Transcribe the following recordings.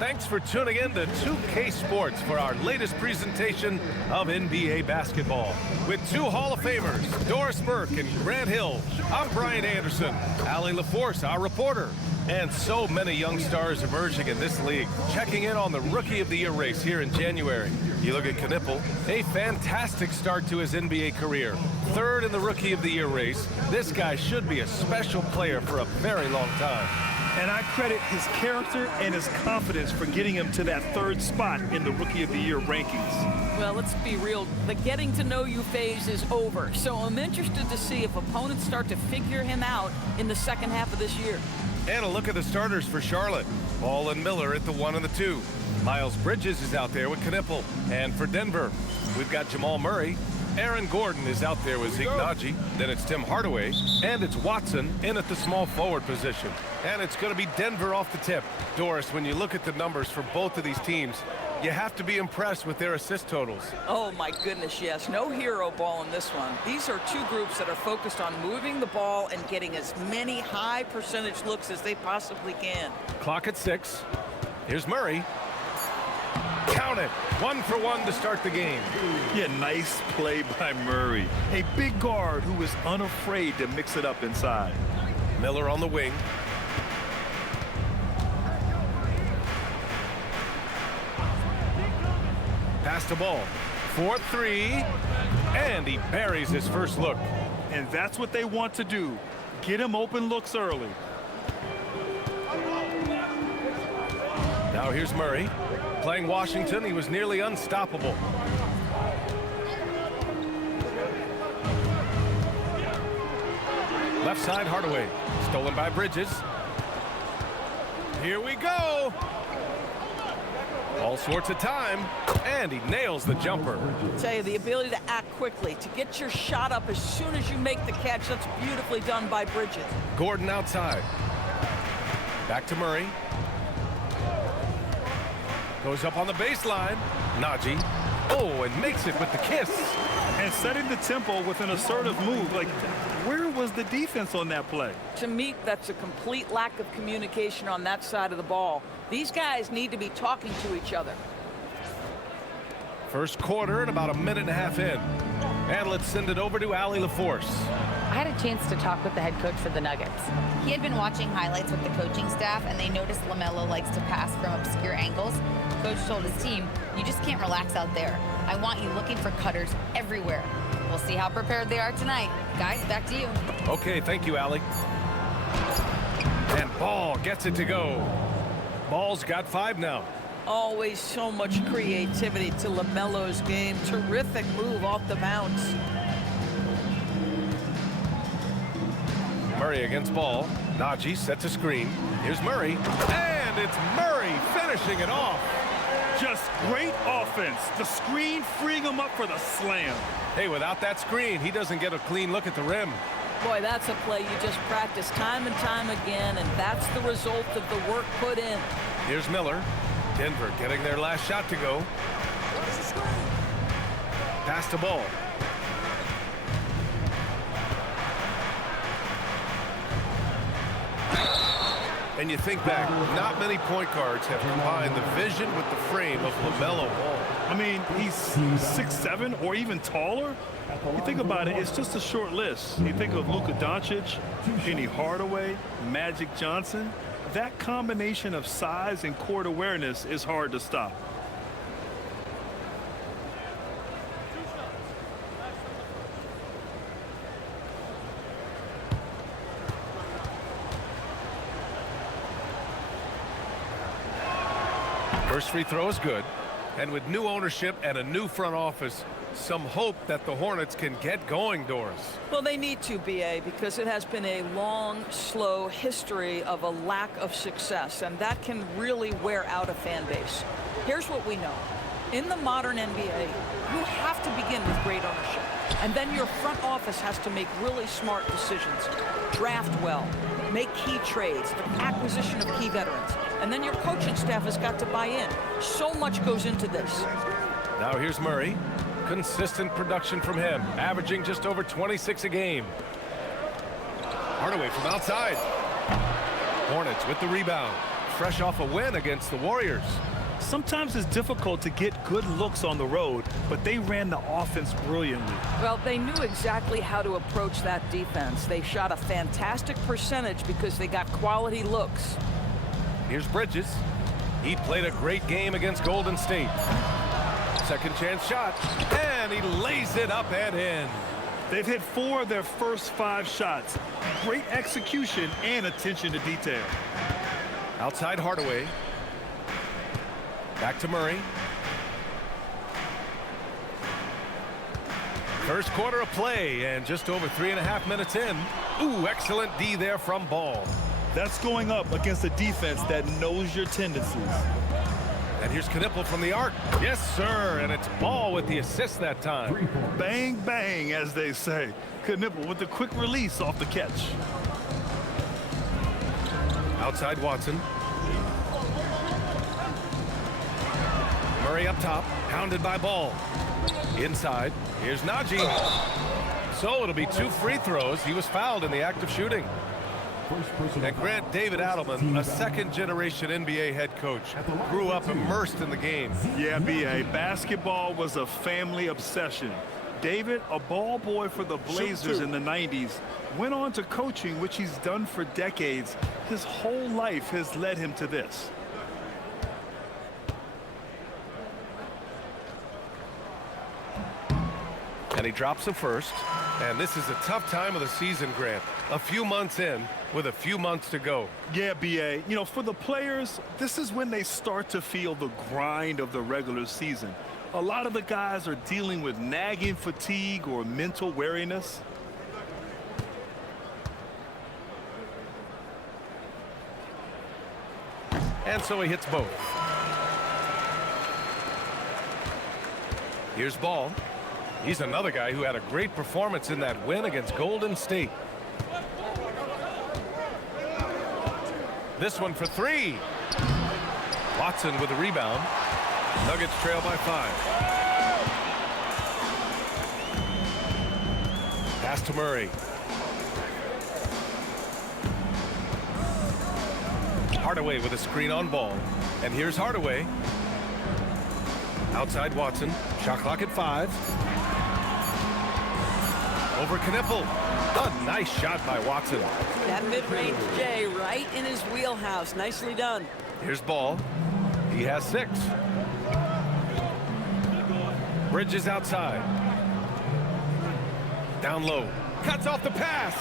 Thanks for tuning in to 2K Sports for our latest presentation of NBA basketball. With two Hall of Famers, Doris Burke and Grant Hill, I'm Brian Anderson, Allie LaForce, our reporter, and so many young stars emerging in this league. Checking in on the Rookie of the Year race here in January. You look at Knippel, a fantastic start to his NBA career. Third in the Rookie of the Year race. This guy should be a special player for a very long time. And I credit his character and his confidence for getting him to that third spot in the Rookie of the Year rankings. Well, let's be real. The getting to know you phase is over. So I'm interested to see if opponents start to figure him out in the second half of this year. And a look at the starters for Charlotte. Ball and Miller at the 1 and the 2. Miles Bridges is out there with Knippel. And for Denver, we've got Jamal Murray. Aaron Gordon is out there with Zignaji. Then it's Tim Hardaway. And it's Watson in at the small forward position. And it's going to be Denver off the tip. Doris, when you look at the numbers for both of these teams, you have to be impressed with their assist totals. Oh, my goodness, yes. No hero ball in this one. These are two groups that are focused on moving the ball and getting as many high percentage looks as they possibly can. Clock at 6. Here's Murray. Count it. 1 for 1 to start the game. Yeah, nice play by Murray. A big guard who is unafraid to mix it up inside. Miller on the wing. Pass the ball. 4-3. And he buries his first look. And that's what they want to do. Get him open looks early. Now here's Murray. Playing Washington, he was nearly unstoppable. Left side, Hardaway. Stolen by Bridges. Here we go. All sorts of time. And he nails the jumper. I tell you, the ability to act quickly, to get your shot up as soon as you make the catch, that's beautifully done by Bridges. Gordon outside. Back to Murray. Goes up on the baseline. Najee. Oh, and makes it with the kiss. And setting the tempo with an assertive move. Like, where was the defense on that play? To me, that's a complete lack of communication on that side of the ball. These guys need to be talking to each other. First quarter and about a minute and a half in. And let's send it over to Allie LaForce. I had a chance to talk with the head coach for the Nuggets. He had been watching highlights with the coaching staff, and they noticed LaMelo likes to pass from obscure angles. Coach told his team, you just can't relax out there. I want you looking for cutters everywhere. We'll see how prepared they are tonight. Guys, back to you. Okay, thank you, Allie. And Ball gets it to go. Ball's got 5 now. Always so much creativity to LaMelo's game. Terrific move off the bounce. Murray against Ball. Najee sets a screen. Here's Murray. And it's Murray finishing it off. Just great offense. The screen freeing him up for the slam. Hey, without that screen, he doesn't get a clean look at the rim. Boy, that's a play you just practice time and time again, and that's the result of the work put in. Here's Miller. Denver getting their last shot to go. Pass the ball. And you think back, not many point guards have combined the vision with the frame of LaMelo Ball. I mean, he's 6'7" or even taller. You think about it, it's just a short list. You think of Luka Doncic, Penny Hardaway, Magic Johnson. That combination of size and court awareness is hard to stop. First free throw is good. And with new ownership and a new front office, some hope that the Hornets can get going, Doris. Well, they need to, B.A., because it has been a long, slow history of a lack of success, and that can really wear out a fan base. Here's what we know. In the modern NBA, you have to begin with great ownership. And then your front office has to make really smart decisions. Draft well. Make key trades. The acquisition of key veterans. And then your coaching staff has got to buy in. So much goes into this. Now here's Murray. Consistent production from him, averaging just over 26 a game. Hardaway from outside. Hornets with the rebound. fresh off a win against the Warriors. Sometimes it's difficult to get good looks on the road, but they ran the offense brilliantly. Well, they knew exactly how to approach that defense. They shot a fantastic percentage because they got quality looks. Here's Bridges. He played a great game against Golden State. Second chance shot, and he lays it up and in. They've hit 4 of their first 5 shots. Great execution and attention to detail. Outside Hardaway. Back to Murray. First quarter of play, and just over 3.5 minutes in. Ooh, excellent D there from Ball. That's going up against a defense that knows your tendencies. And here's Knipple from the arc. Yes, sir, and it's Ball with the assist that time. Bang, bang, as they say. Knipple with the quick release off the catch. Outside Watson. Murray up top, pounded by Ball. Inside, here's Najee. So it'll be 2 free throws. He was fouled in the act of shooting. And Grant, David Adelman, a second-generation NBA head coach, grew up immersed in the game. Yeah, B.A., basketball was a family obsession. David, a ball boy for the Blazers in the 90s, went on to coaching, which he's done for decades. His whole life has led him to this. And he drops the first. And this is a tough time of the season, Grant. A few months in with a few months to go. Yeah, B.A., you know, for the players, this is when they start to feel the grind of the regular season. A lot of the guys are dealing with nagging fatigue or mental weariness. And so he hits both. Here's Ball. He's another guy who had a great performance in that win against Golden State. This one for 3. Watson with the rebound. Nuggets trail by 5. Pass to Murray. Hardaway with a screen on Ball. And here's Hardaway. Outside Watson. Shot clock at 5. Over Knipple. A nice shot by Watson. That mid-range J right in his wheelhouse. Nicely done. Here's Ball. He has 6. Bridges outside. Down low. Cuts off the pass.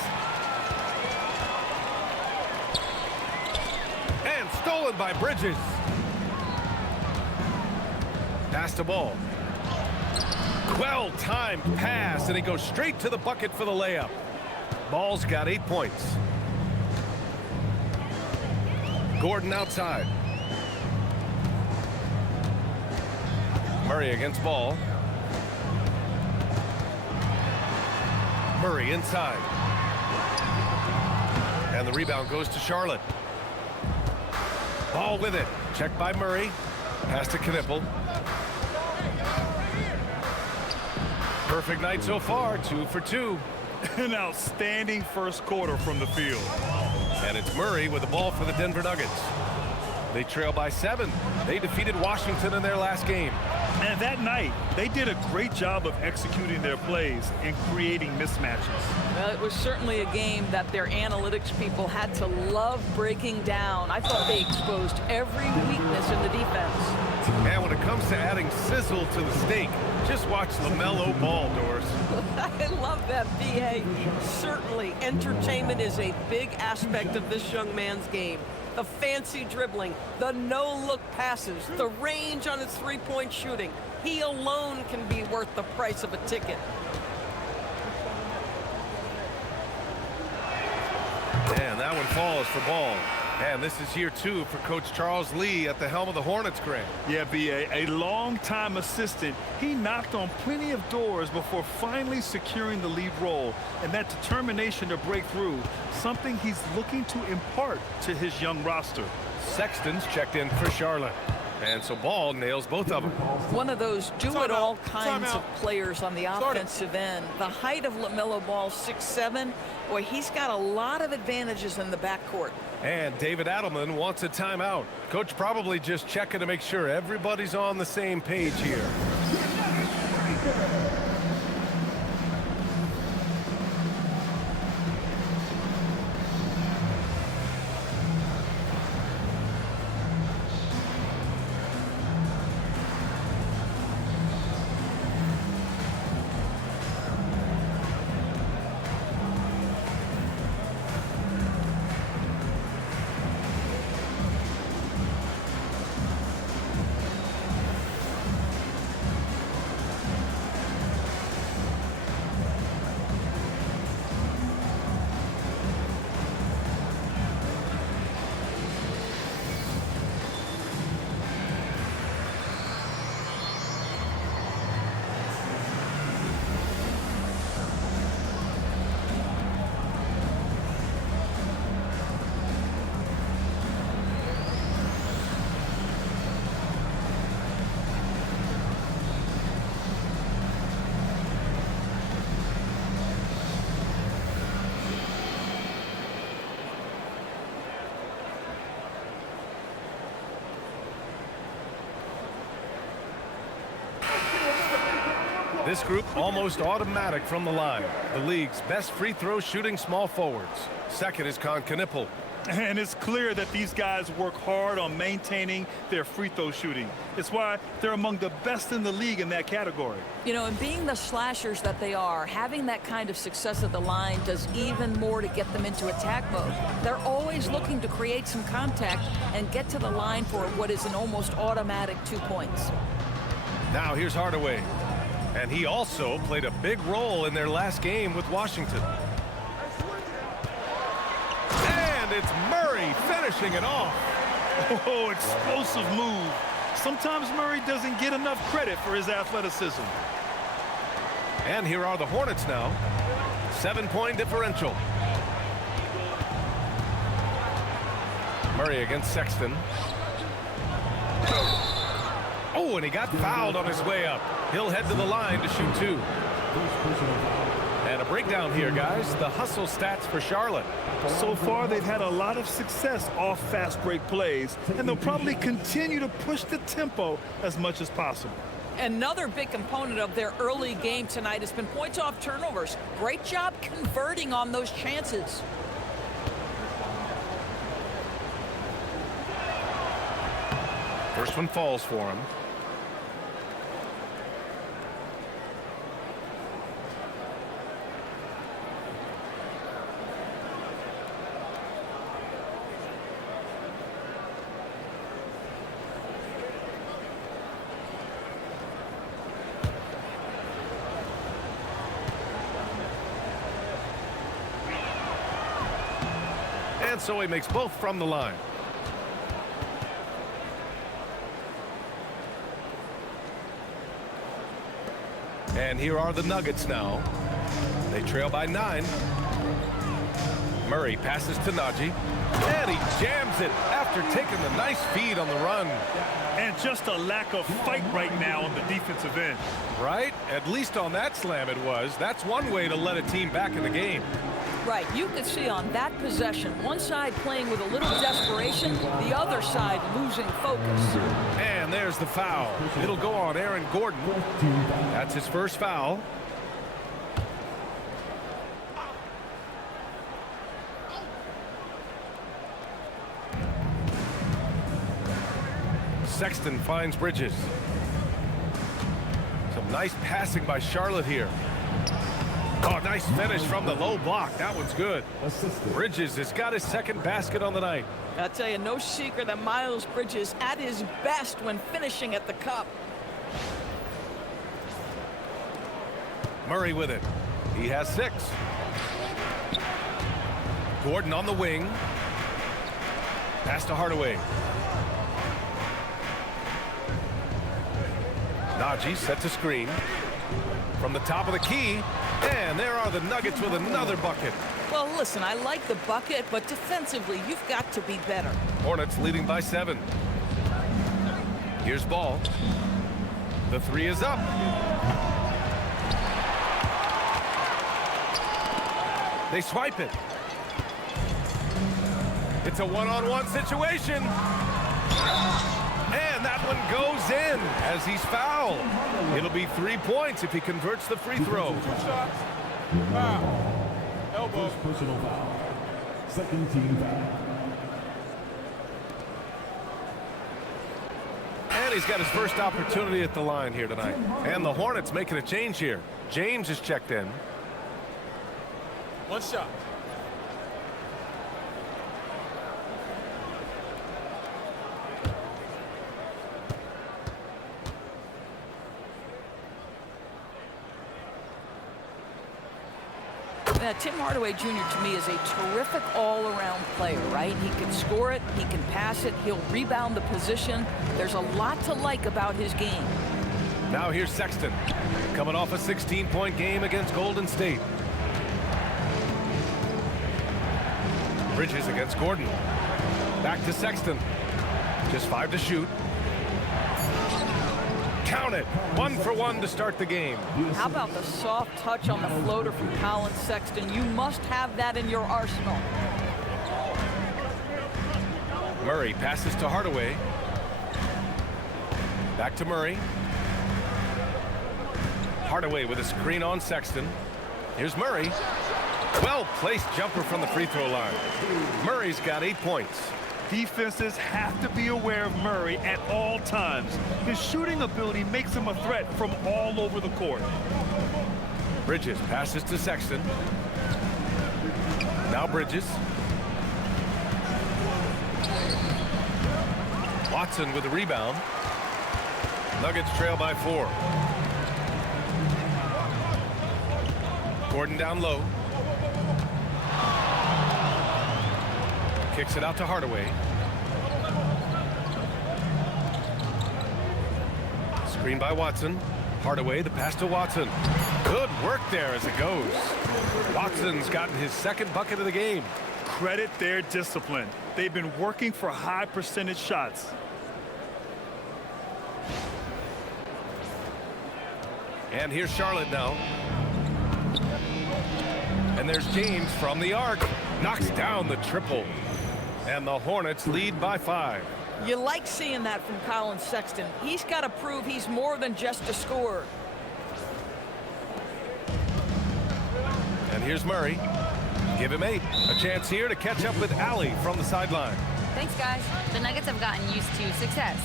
And stolen by Bridges. Pass to Ball. Well-timed pass, and he goes straight to the bucket for the layup. Ball's got 8 points. Gordon outside. Murray against Ball. Murray inside. And the rebound goes to Charlotte. Ball with it. Checked by Murray. Pass to Knipple. Perfect night so far, 2 for 2. An outstanding first quarter from the field. And it's Murray with the ball for the Denver Nuggets. They trail by 7. They defeated Washington in their last game. And that night, they did a great job of executing their plays and creating mismatches. Well, it was certainly a game that their analytics people had to love breaking down. I thought they exposed every weakness in the defense. And when it comes to adding sizzle to the steak, just watch LaMelo Ball, Doris. I love that, B.A. Certainly, entertainment is a big aspect of this young man's game. The fancy dribbling, the no-look passes, the range on his three-point shooting. He alone can be worth the price of a ticket. And that one falls for Ball. And this is year 2 for Coach Charles Lee at the helm of the Hornets, Grant. Yeah, B.A., a long-time assistant. He knocked on plenty of doors before finally securing the lead role. And that determination to break through, something he's looking to impart to his young roster. Sexton's checked in for Charlotte. And so Ball nails both of them. One of those do-it-all kinds of players on the offensive end. The height of LaMelo Ball, 6'7". Boy, he's got a lot of advantages in the backcourt. And David Adelman wants a timeout. Coach probably just checking to make sure everybody's on the same page here. This group almost automatic from the line. The league's best free throw shooting small forwards. Second is Knipple. And it's clear that these guys work hard on maintaining their free throw shooting. It's why they're among the best in the league in that category. You know, and being the slashers that they are, having that kind of success at the line does even more to get them into attack mode. They're always looking to create some contact and get to the line for what is an almost automatic 2 points. Now here's Hardaway. And he also played a big role in their last game with Washington. And it's Murray finishing it off. Oh, explosive move. Sometimes Murray doesn't get enough credit for his athleticism. And here are the Hornets now. 7-point differential. Murray against Sexton. Oh, and he got fouled on his way up. He'll head to the line to shoot 2. And a breakdown here, guys. The hustle stats for Charlotte. So far, they've had a lot of success off fast break plays, and they'll probably continue to push the tempo as much as possible. Another big component of their early game tonight has been points off turnovers. Great job converting on those chances. First one falls for him. And so he makes both from the line. And here are the Nuggets now. They trail by 9. Murray passes to Najee. And he jams it after taking the nice feed on the run. And just a lack of fight right now on the defensive end. Right? At least on that slam it was. That's one way to let a team back in the game. Right, you could see on that possession, one side playing with a little desperation, the other side losing focus. And there's the foul. It'll go on Aaron Gordon. That's his first foul. Sexton finds Bridges. Some nice passing by Charlotte here. Oh, nice finish from the low block. That one's good. Bridges has got his second basket on the night. I'll tell you, no secret that Miles Bridges at his best when finishing at the cup. Murray with it. He has 6. Gordon on the wing. Pass to Hardaway. Najee sets a screen. From the top of the key. And there are the Nuggets with another bucket. Well, listen, I like the bucket, but defensively, you've got to be better. Hornets leading by 7. Here's Ball. The 3 is up. They swipe it. It's a one-on-one situation. And that one goes in as he's fouled. It'll be 3 points if he converts the free throw. Elbow. Personal foul. Second team foul. And he's got his first opportunity at the line here tonight. And the Hornets making a change here. James is checked in. One shot. Tim Hardaway Jr. to me is a terrific all-around player, right? He can score it, he can pass it, he'll rebound the position. There's a lot to like about his game. Now here's Sexton, coming off a 16-point game against Golden State. Bridges against Gordon. Back to Sexton. Just 5 to shoot. Count it. 1 for 1 to start the game. How about the soft touch on the floater from Collin Sexton? You must have that in your arsenal. Murray passes to Hardaway. Back to Murray. Hardaway with a screen on Sexton. Here's Murray. Well-placed jumper from the free throw line. Murray's got 8 points. Defenses have to be aware of Murray at all times. His shooting ability makes him a threat from all over the court. Bridges passes to Sexton. Now Bridges. Watson with the rebound. Nuggets trail by 4. Gordon down low. Kicks it out to Hardaway. Screen by Watson. Hardaway, the pass to Watson. Good work there as it goes. Watson's gotten his second bucket of the game. Credit their discipline. They've been working for high percentage shots. And here's Charlotte now. And there's James from the arc. Knocks down the triple. And the Hornets lead by 5. You like seeing that from Collin Sexton. He's got to prove he's more than just a scorer. And here's Murray. Give him 8. A chance here to catch up with Allie from the sideline. Thanks, guys. The Nuggets have gotten used to success.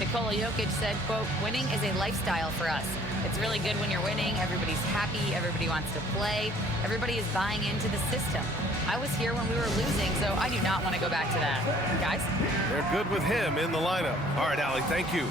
Nikola Jokic said, quote, "Winning is a lifestyle for us. It's really good when you're winning. Everybody's happy. Everybody wants to play. Everybody is buying into the system. I was here when we were losing, so I do not want to go back to that." Guys? They're good with him in the lineup. All right, Allie, thank you.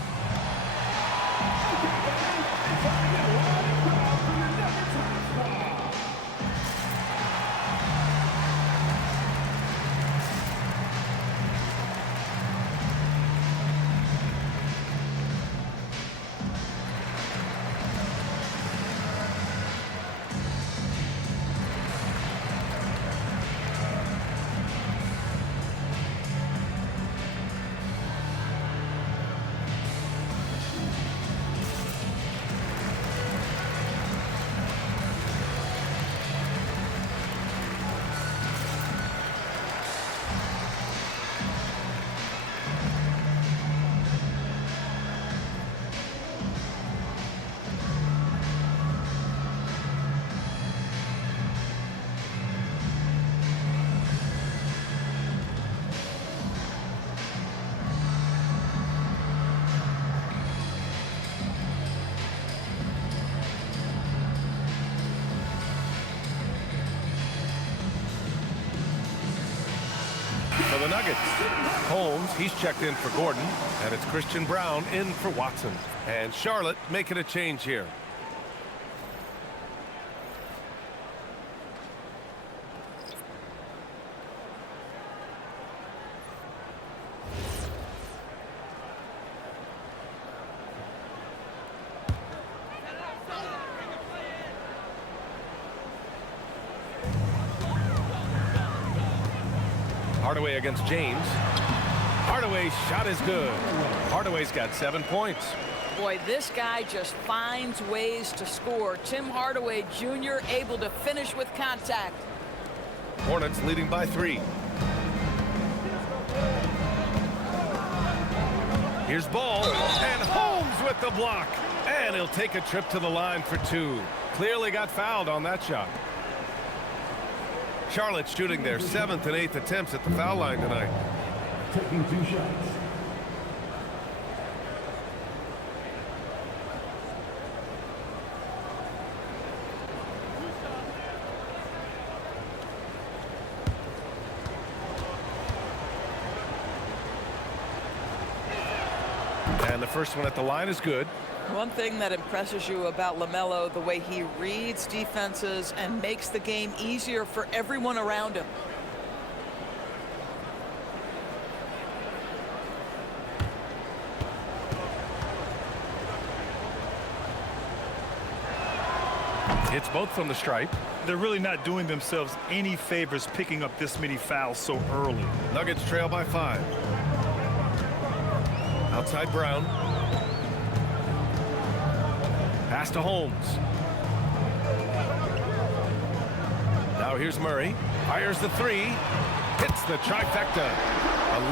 For the Nuggets, Holmes, he's checked in for Gordon, and it's Christian Brown in for Watson. And Charlotte making a change here. Hardaway against James. Hardaway's shot is good. Hardaway's got 7 points. Boy, this guy just finds ways to score. Tim Hardaway Jr. able to finish with contact. Hornets leading by 3. Here's Ball, and Holmes with the block. And he'll take a trip to the line for 2. Clearly got fouled on that shot. Charlotte shooting their 7th and 8th attempts at the foul line tonight. Taking 2 shots. And the first one at the line is good. One thing that impresses you about LaMelo, the way he reads defenses and makes the game easier for everyone around him. It's both from the stripe. They're really not doing themselves any favors picking up this many fouls so early. Nuggets trail by 5. Outside Brown. Pass to Holmes. Now here's Murray. Fires the 3. Hits the trifecta.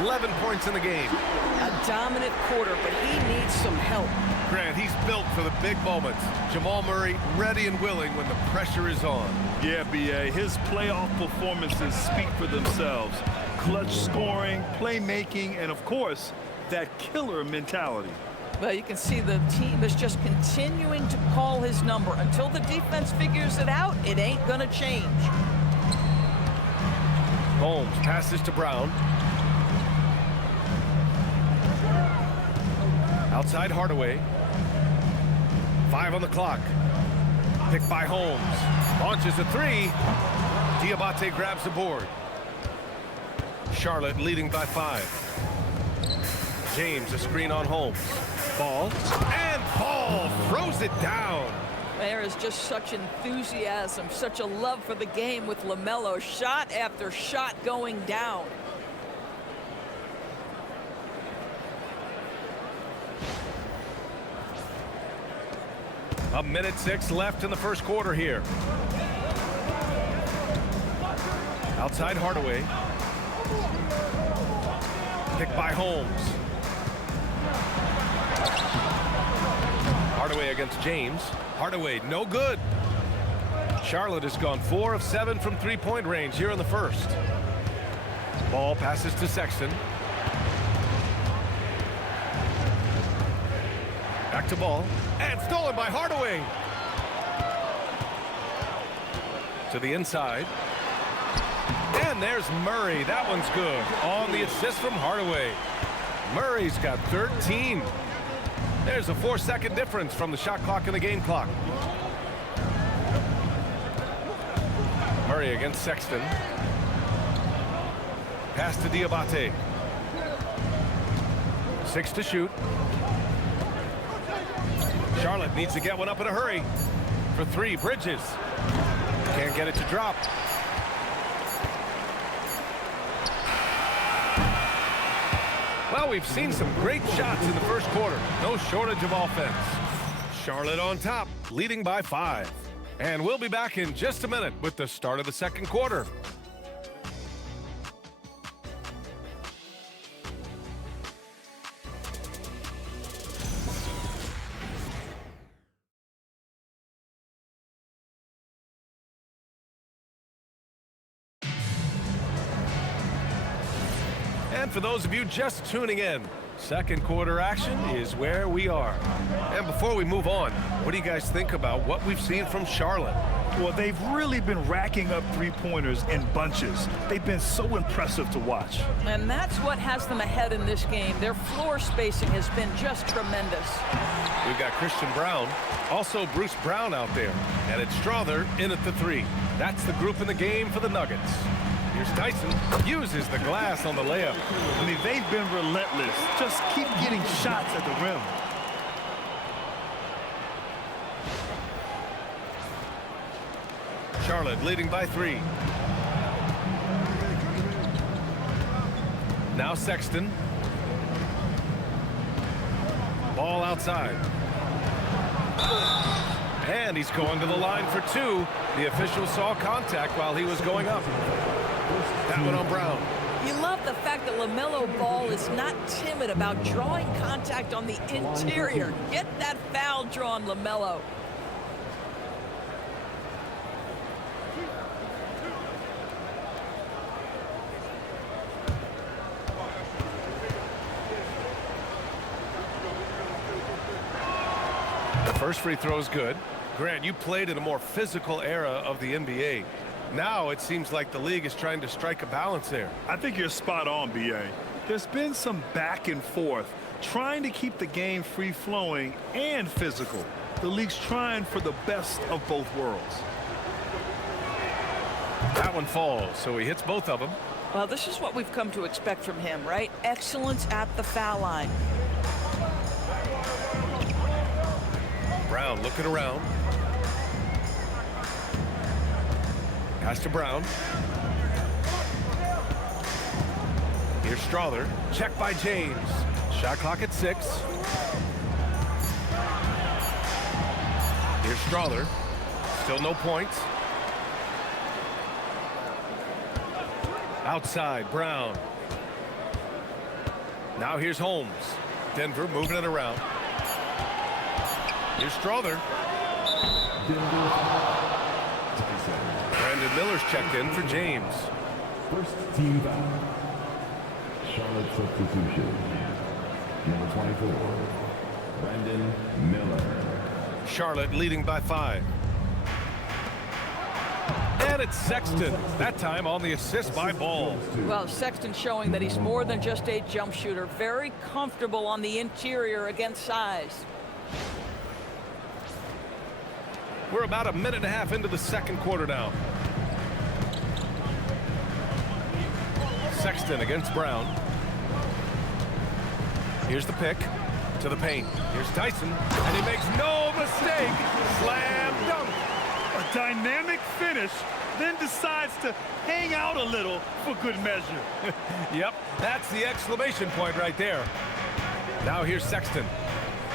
11 points in the game. A dominant quarter, but he needs some help. Grant, he's built for the big moments. Jamal Murray ready and willing when the pressure is on. Yeah, B.A. His playoff performances speak for themselves. Clutch scoring, playmaking, and of course, that killer mentality. Well, you can see the team is just continuing to call his number. Until the defense figures it out, it ain't gonna change. Holmes passes to Brown. Outside Hardaway. 5 on the clock. Picked by Holmes. Launches a 3. Diabate grabs the board. Charlotte leading by 5. James a screen on Holmes. Ball. And Ball throws it down. There is just such enthusiasm, such a love for the game with LaMelo. Shot after shot going down. A minute 6 left in the first quarter here. Outside Hardaway. Picked by Holmes. Hardaway against James. Hardaway, no good. Charlotte has gone 4 of 7 from 3-point range here in the first. Ball passes to Sexton. Back to Ball. And stolen by Hardaway. To the inside. And there's Murray. That one's good. On the assist from Hardaway. Murray's got 13. There's a 4-second difference from the shot clock and the game clock. Murray against Sexton. Pass to Diabate. 6 to shoot. Charlotte needs to get one up in a hurry. For 3, Bridges. Can't get it to drop. Well, we've seen some great shots in the first quarter. No shortage of offense. Charlotte on top, leading by 5. And we'll be back in just a minute with the start of the second quarter. And for those of you just tuning in, second quarter action is where we are. And before we move on, what do you guys think about what we've seen from Charlotte? Well, they've really been racking up 3-pointers in bunches. They've been so impressive to watch. And that's what has them ahead in this game. Their floor spacing has been just tremendous. We've got Christian Brown, also Bruce Brown out there. And it's Strother in at the 3. That's the group in the game for the Nuggets. Here's Tyson, uses the glass on the layup. I mean, they've been relentless. Just keep getting shots at the rim. Charlotte leading by 3. Now Sexton. Ball outside. And he's going to the line for 2. The official saw contact while he was going up. That one on Brown. You love the fact that LaMelo Ball is not timid about drawing contact on the interior. Get that foul drawn, LaMelo. The first free throw is good. Grant, you played in a more physical era of the NBA. Now it seems like the league is trying to strike a balance there. I think you're spot on, B.A. There's been some back and forth, trying to keep the game free-flowing and physical. The league's trying for the best of both worlds. That one falls, so he hits both of them. Well, this is what we've come to expect from him, right? Excellence at the foul line. Brown looking around. Pass to Brown. Here's Strother. Check by James. Shot clock at 6. Here's Strother. Still no points. Outside, Brown. Now here's Holmes. Denver moving it around. Here's Strother. Brandon Miller's checked in for James. First team foul. Charlotte substitution. Number 24, Brandon Miller. Charlotte leading by 5. And it's Sexton. That time on the assist by Ball. Well, Sexton showing that he's more than just a jump shooter. Very comfortable on the interior against size. We're about a minute and a half into the second quarter now. Sexton against Brown. Here's the pick to the paint. Here's Tyson, and he makes no mistake. Slam dunk. A dynamic finish, then decides to hang out a little for good measure. Yep, that's the exclamation point right there. Now here's Sexton.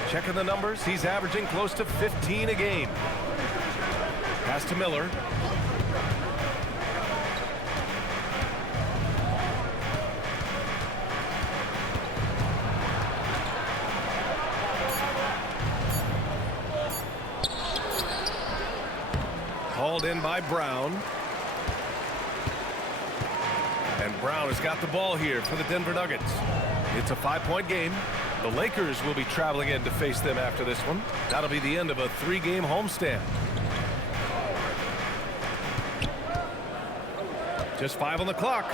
Checking the numbers, he's averaging close to 15 a game. Pass to Miller. Hauled in by Brown. And Brown has got the ball here for the Denver Nuggets. It's a 5-point game. The Lakers will be traveling in to face them after this one. That'll be the end of a 3-game homestand. Just 5 on the clock.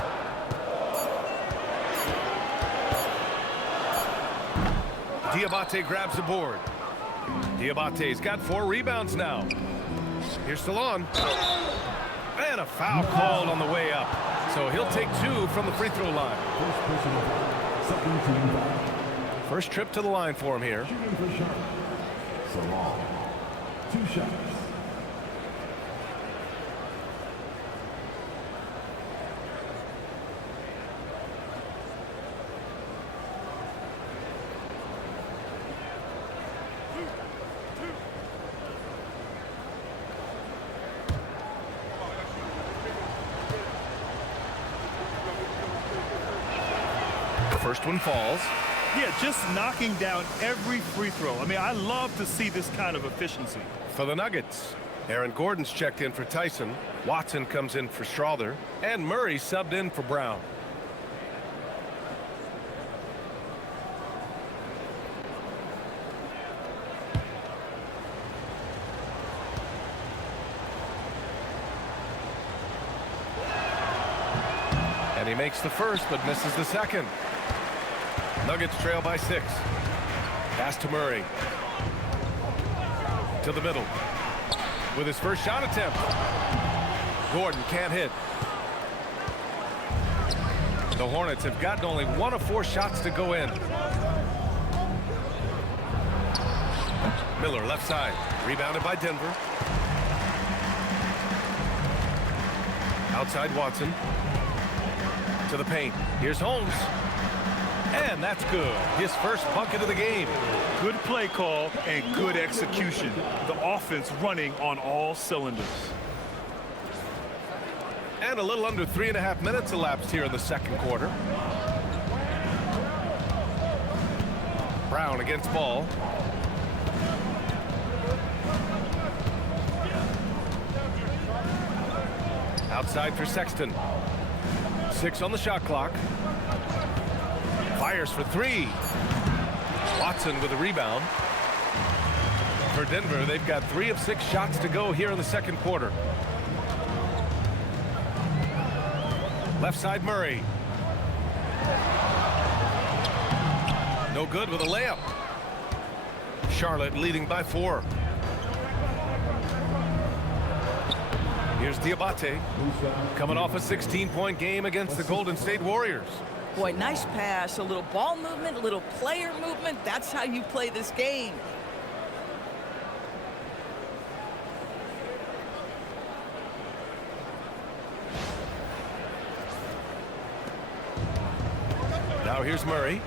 Diabate grabs the board. Diabate's got 4 rebounds now. Here's Stallone. And a foul called on the way up. So he'll take 2 from the free throw line. First trip to the line for him here. So long. 2 shots. First one falls. Yeah, just knocking down every free throw. I mean, I love to see this kind of efficiency. For the Nuggets, Aaron Gordon's checked in for Tyson. Watson comes in for Strother. And Murray subbed in for Brown. And he makes the first but misses the second. Nuggets trail by 6. Pass to Murray. To the middle. With his first shot attempt. Gordon can't hit. The Hornets have gotten only 1 of 4 shots to go in. Miller left side. Rebounded by Denver. Outside Watson. To the paint. Here's Holmes. And that's good. His first bucket of the game. Good play call and good execution. The offense running on all cylinders. And a little under 3.5 minutes elapsed here in the second quarter. Brown against Ball. Outside for Sexton. 6 on the shot clock. Fires for 3. Watson with a rebound. For Denver, they've got 3 of 6 shots to go here in the second quarter. Left side Murray. No good with a layup. Charlotte leading by 4. Here's Diabate coming off a 16-point game against the Golden State Warriors. Boy, nice pass, a little ball movement, a little player movement. That's how you play this game. Now here's Murray.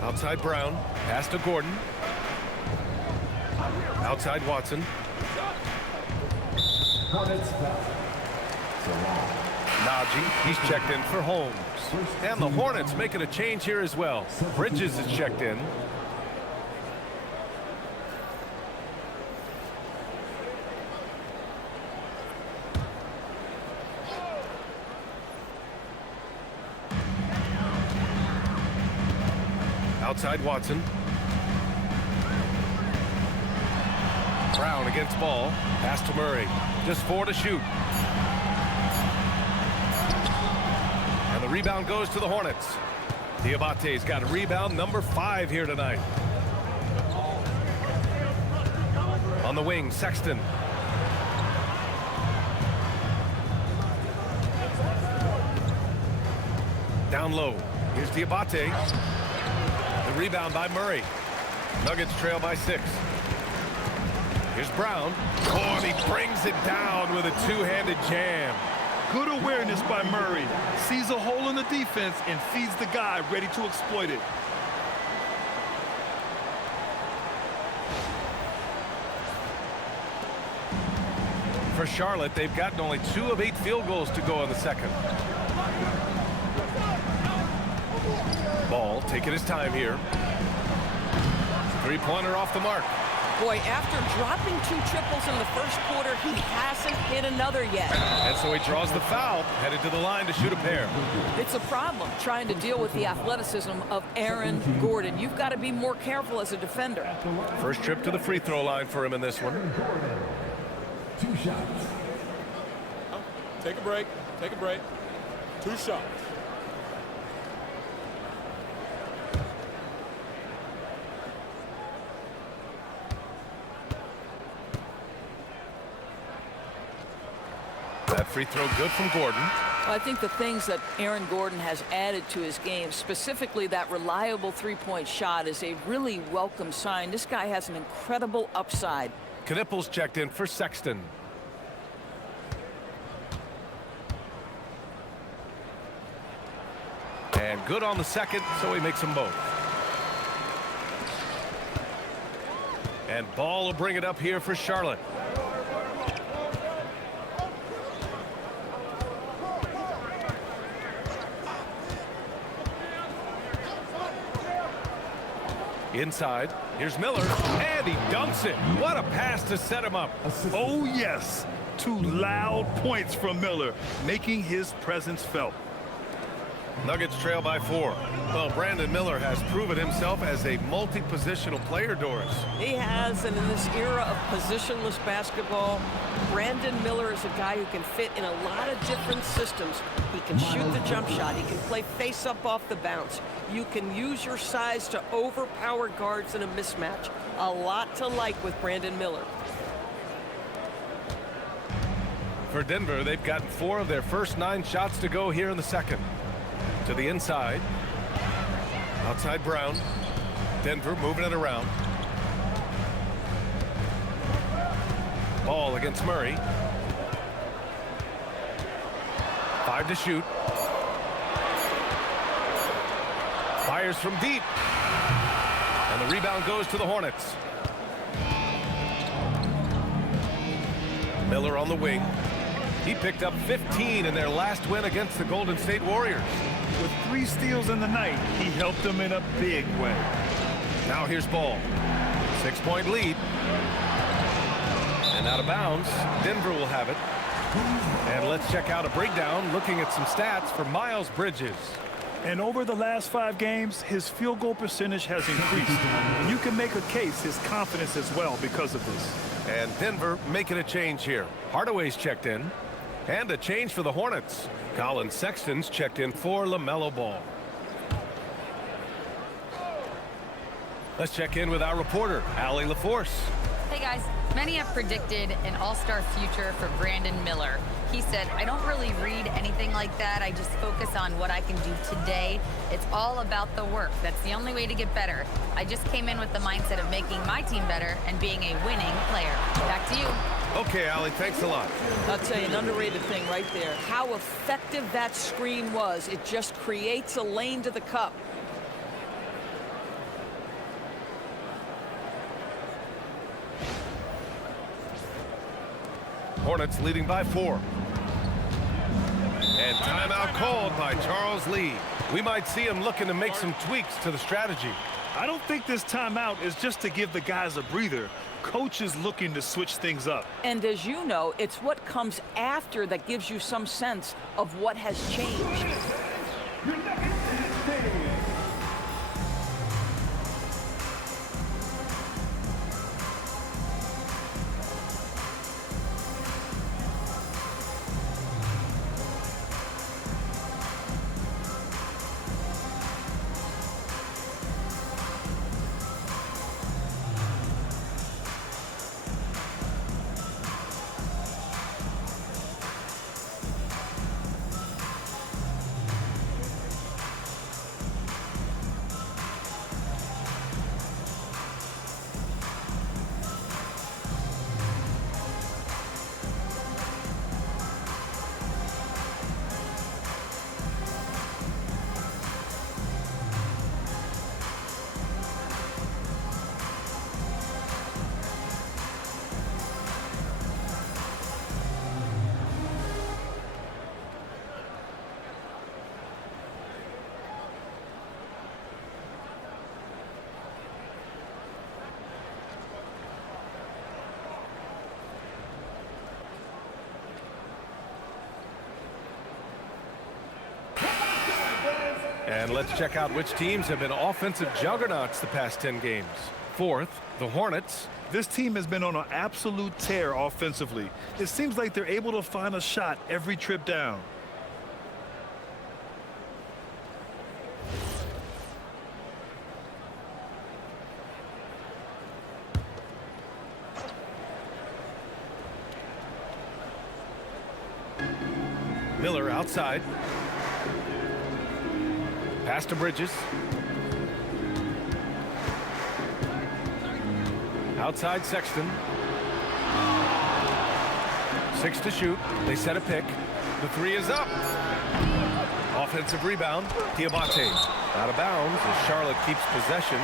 Outside Brown. Pass to Gordon. Outside Watson. Najee, he's checked in for Holmes. And the Hornets making a change here as well. Bridges is checked in. Outside Watson. Brown against Ball. Pass to Murray. Just 4 to shoot. And the rebound goes to the Hornets. Diabate's got a rebound number 5 here tonight. On the wing, Sexton. Down low. Here's Diabate. The rebound by Murray. Nuggets trail by 6. Here's Brown. Oh, and he brings it down with a two-handed jam. Good awareness by Murray. Sees a hole in the defense and feeds the guy ready to exploit it. For Charlotte, they've gotten only 2 of 8 field goals to go in the second. Ball taking his time here. 3-pointer off the mark. Boy, after dropping 2 triples in the first quarter, he hasn't hit another yet. And so he draws the foul, headed to the line to shoot a pair. It's a problem trying to deal with the athleticism of Aaron Gordon. You've got to be more careful as a defender. First trip to the free throw line for him in this one. 2 shots. Take a break. Take a break. 2 shots. That free throw good from Gordon. I think the things that Aaron Gordon has added to his game, specifically that reliable 3-point shot, is a really welcome sign. This guy has an incredible upside. Knipples checked in for Sexton. And good on the second, so he makes them both. And Ball will bring it up here for Charlotte. Inside, here's Miller, and he dunks it. What a pass to set him up. Oh, yes. 2 loud points from Miller, making his presence felt. Nuggets trail by 4. Well, Brandon Miller has proven himself as a multi-positional player, Doris. He has, and in this era of positionless basketball, Brandon Miller is a guy who can fit in a lot of different systems. He can shoot the jump shot. He can play face-up off the bounce. You can use your size to overpower guards in a mismatch. A lot to like with Brandon Miller. For Denver, they've gotten 4 of their first 9 shots to go here in the second. To the inside. Outside Brown. Denver moving it around. Ball against Murray. 5 to shoot. Fires from deep. And the rebound goes to the Hornets. Miller on the wing. He picked up 15 in their last win against the Golden State Warriors. With 3 steals in the night, he helped them in a big way. Now here's Ball. 6-point lead. And out of bounds. Denver will have it. And let's check out a breakdown looking at some stats for Miles Bridges. And over the last 5 games, his field goal percentage has increased. And you can make a case his confidence as well because of this. And Denver making a change here. Hardaway's checked in. And a change for the Hornets. Collin Sexton's checked in for LaMelo Ball. Let's check in with our reporter, Allie LaForce. Hey guys, many have predicted an all-star future for Brandon Miller. He said, I don't really read anything like that. I just focus on what I can do today. It's all about the work. That's the only way to get better. I just came in with the mindset of making my team better and being a winning player. Back to you. Okay, Allie, thanks a lot. I'll tell you, an underrated thing right there. How effective that screen was. It just creates a lane to the cup. Hornets leading by 4. And timeout called by Charles Lee. We might see him looking to make some tweaks to the strategy. I don't think this timeout is just to give the guys a breather. Coach is looking to switch things up. And as you know, it's what comes after that gives you some sense of what has changed. And let's check out which teams have been offensive juggernauts the past 10 games. 4th, the Hornets. This team has been on an absolute tear offensively. It seems like they're able to find a shot every trip down. Miller outside. Pass to Bridges. Outside Sexton. 6 to shoot. They set a pick. The 3 is up. Offensive rebound. Diabate out of bounds as Charlotte keeps possession.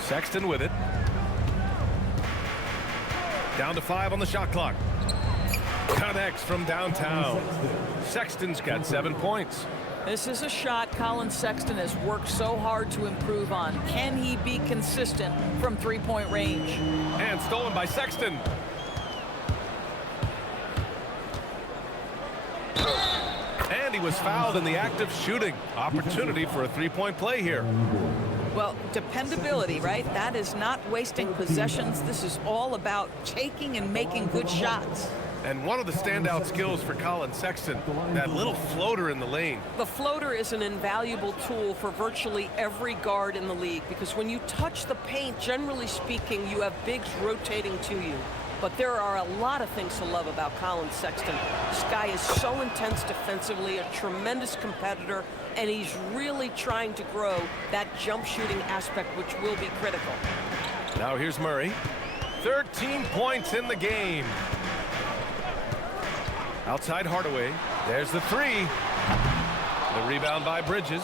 Sexton with it. Down to 5 on the shot clock. Connects from downtown. Sexton's got 7 points. This is a shot Collin Sexton has worked so hard to improve on. Can he be consistent from three-point range? And stolen by Sexton. And he was fouled in the act of shooting. Opportunity for a three-point play here. Well, dependability, right? That is not wasting possessions. This is all about taking and making good shots. And one of the standout skills for Collin Sexton, that little floater in the lane. The floater is an invaluable tool for virtually every guard in the league because when you touch the paint, generally speaking, you have bigs rotating to you. But there are a lot of things to love about Collin Sexton. This guy is so intense defensively, a tremendous competitor, and he's really trying to grow that jump shooting aspect, which will be critical. Now here's Murray. 13 points in the game. Outside Hardaway. There's the 3. The rebound by Bridges.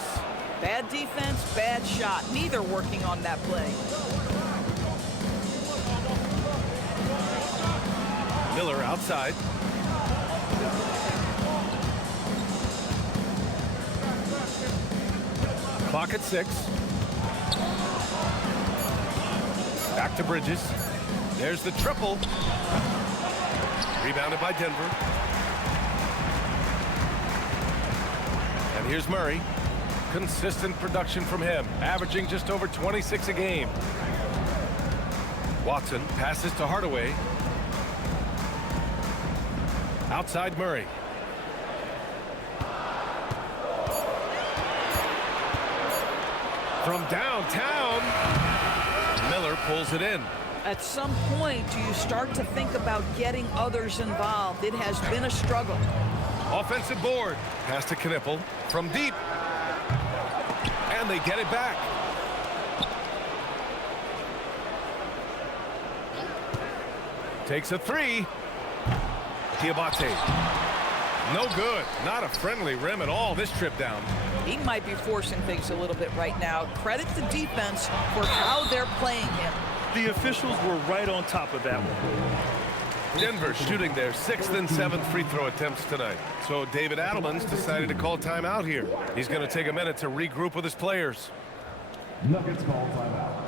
Bad defense, bad shot. Neither working on that play. Miller outside. Clock at 6. Back to Bridges. There's the triple. Rebounded by Denver. And here's Murray. Consistent production from him, averaging just over 26 a game. Watson passes to Hardaway. Outside Murray. From downtown, Miller pulls it in. At some point, do you start to think about getting others involved? It has been a struggle. Offensive board. Pass to Knipple from deep. And they get it back. Takes a 3. Diabate. No good. Not a friendly rim at all this trip down. He might be forcing things a little bit right now. Credit the defense for how they're playing him. The officials were right on top of that one. Denver shooting their 6th and 7th free throw attempts tonight. So David Adelman's decided to call timeout here. He's going to take a minute to regroup with his players. Nuggets call timeout.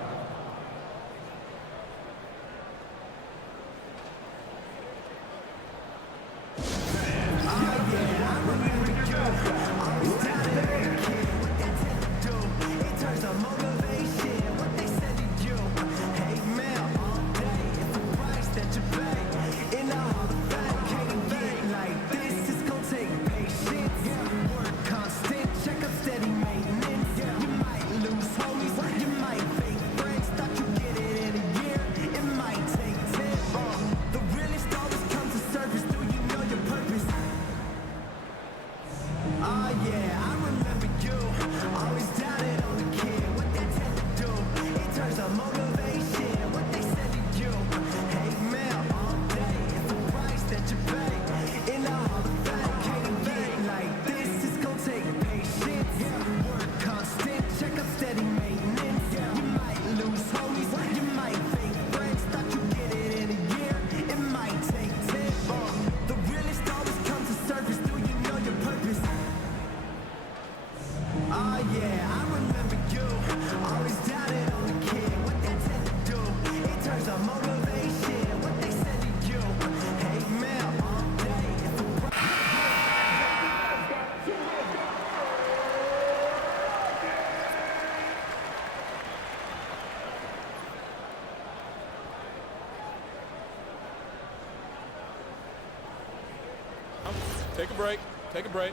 Take a break. Take a break.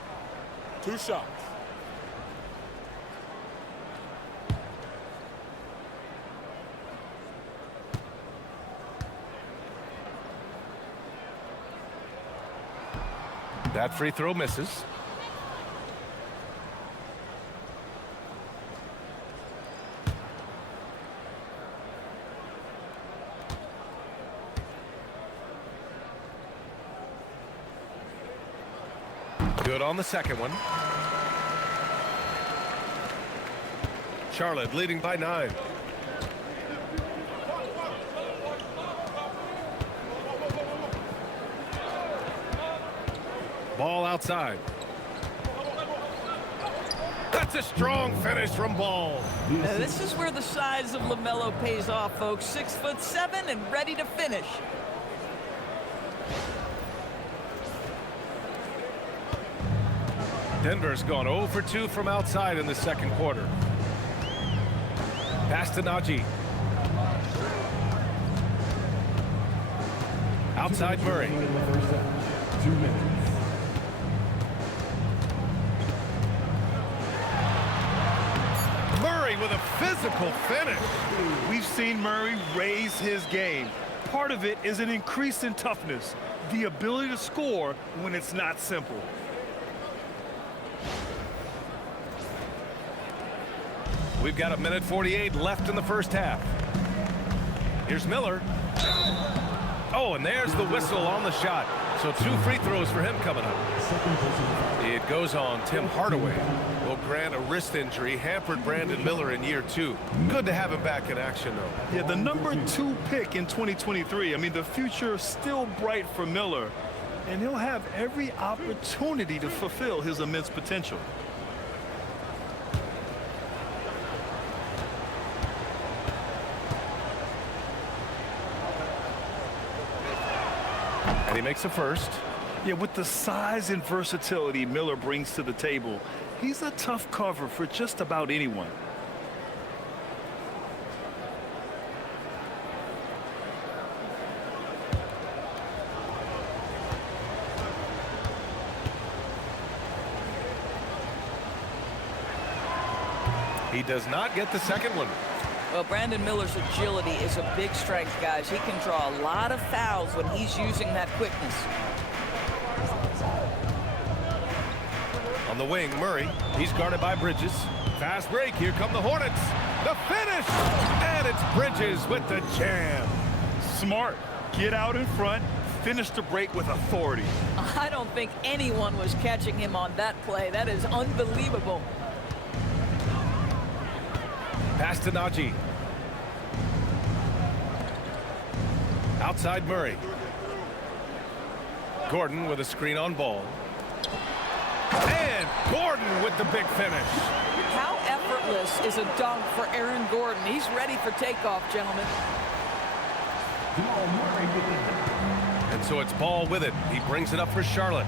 2 shots. That free throw misses. Good on the second one. Charlotte leading by 9. Ball outside. That's a strong finish from Ball. This is where the size of LaMelo pays off, folks. 6'7" and ready to finish. Denver's gone 0 for 2 from outside in the second quarter. Pass to Najee. Outside Murray. 2 minutes. Murray with a physical finish. We've seen Murray raise his game. Part of it is an increase in toughness, the ability to score when it's not simple. We've got 1:48 left in the first half. Here's Miller. Oh, and there's the whistle on the shot. So 2 free throws for him coming up. It goes on Tim Hardaway. Will grant a wrist injury, hampered Brandon Miller in year 2. Good to have him back in action, though. Yeah, the number 2 pick in 2023. I mean, the future is still bright for Miller, and he'll have every opportunity to fulfill his immense potential. And he makes a first. Yeah, with the size and versatility Miller brings to the table, he's a tough cover for just about anyone. He does not get the second one. Well, Brandon Miller's agility is a big strength, guys. He can draw a lot of fouls when he's using that quickness. On the wing, Murray. He's guarded by Bridges. Fast break. Here come the Hornets. The finish! And it's Bridges with the jam. Smart. Get out in front. Finish the break with authority. I don't think anyone was catching him on that play. That is unbelievable. Pass to Najee. Outside Murray. Gordon with a screen on ball. And Gordon with the big finish. How effortless is a dunk for Aaron Gordon? He's ready for takeoff, gentlemen. And so it's Ball with it. He brings it up for Charlotte.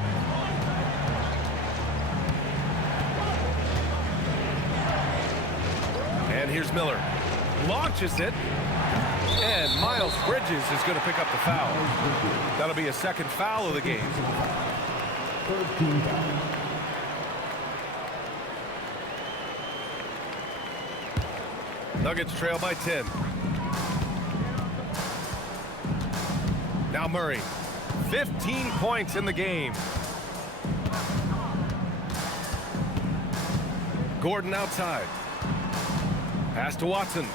And here's Miller. Launches it. And Miles Bridges is going to pick up the foul. That'll be a second foul of the game. Nuggets trail by 10. Now Murray. 15 points in the game. Gordon outside. Pass to Watson.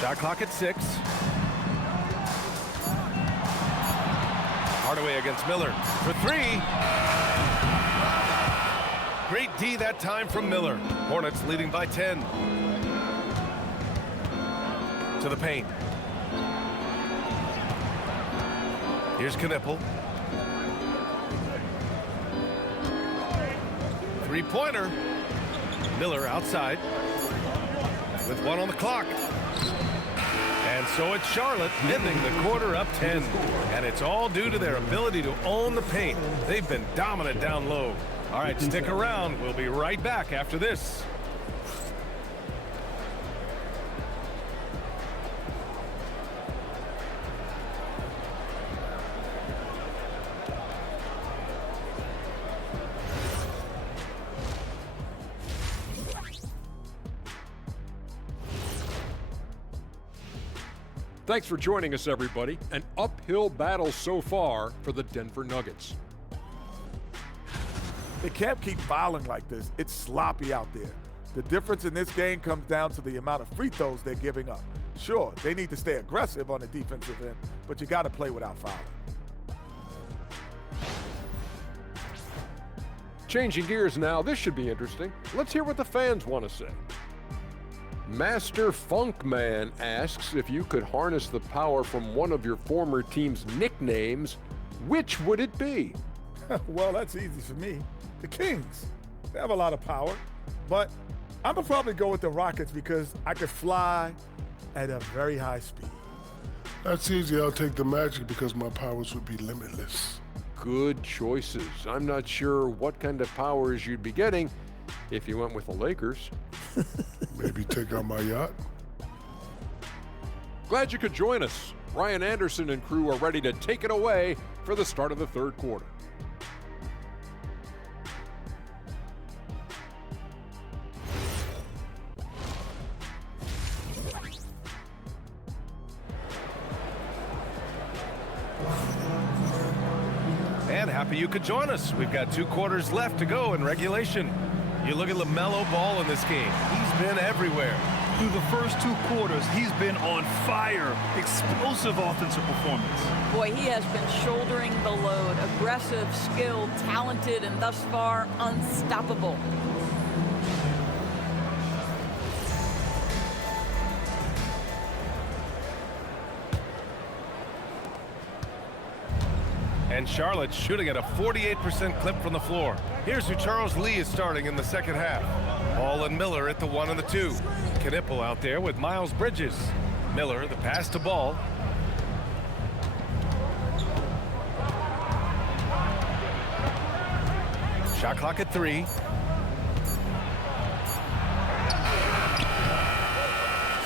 Shot clock at 6. Hardaway against Miller for 3. Great D that time from Miller. Hornets leading by 10. To the paint. Here's Knipple. Three-pointer. Miller outside with 1 on the clock. And so it's Charlotte ending the quarter up 10. And it's all due to their ability to own the paint. They've been dominant down low. All right, stick around. We'll be right back after this. Thanks for joining us, everybody. An uphill battle so far for the Denver Nuggets. They can't keep fouling like this. It's sloppy out there. The difference in this game comes down to the amount of free throws they're giving up. Sure, they need to stay aggressive on the defensive end, but you got to play without fouling. Changing gears now, this should be interesting. Let's hear what the fans want to say. Master Funk Man asks if you could harness the power from one of your former team's nicknames, which would it be? Well, that's easy for me. The Kings. They have a lot of power, but I'm going to probably go with the Rockets because I could fly at a very high speed. That's easy. I'll take the Magic because my powers would be limitless. Good choices. I'm not sure what kind of powers you'd be getting if you went with the Lakers. Maybe take out my yacht. Glad you could join us. Ryan Anderson and crew are ready to take it away for the start of the third quarter. And happy you could join us. We've got 2 quarters left to go in regulation. You look at LaMelo Ball in this game. He's been everywhere. Through the first 2 quarters, he's been on fire. Explosive offensive performance. Boy, he has been shouldering the load. Aggressive, skilled, talented, and thus far, unstoppable. And Charlotte shooting at a 48% clip from the floor. Here's who Charles Lee is starting in the second half. Ball and Miller at the 1 and the 2. Knipple out there with Miles Bridges. Miller, the pass to Ball. Shot clock at 3.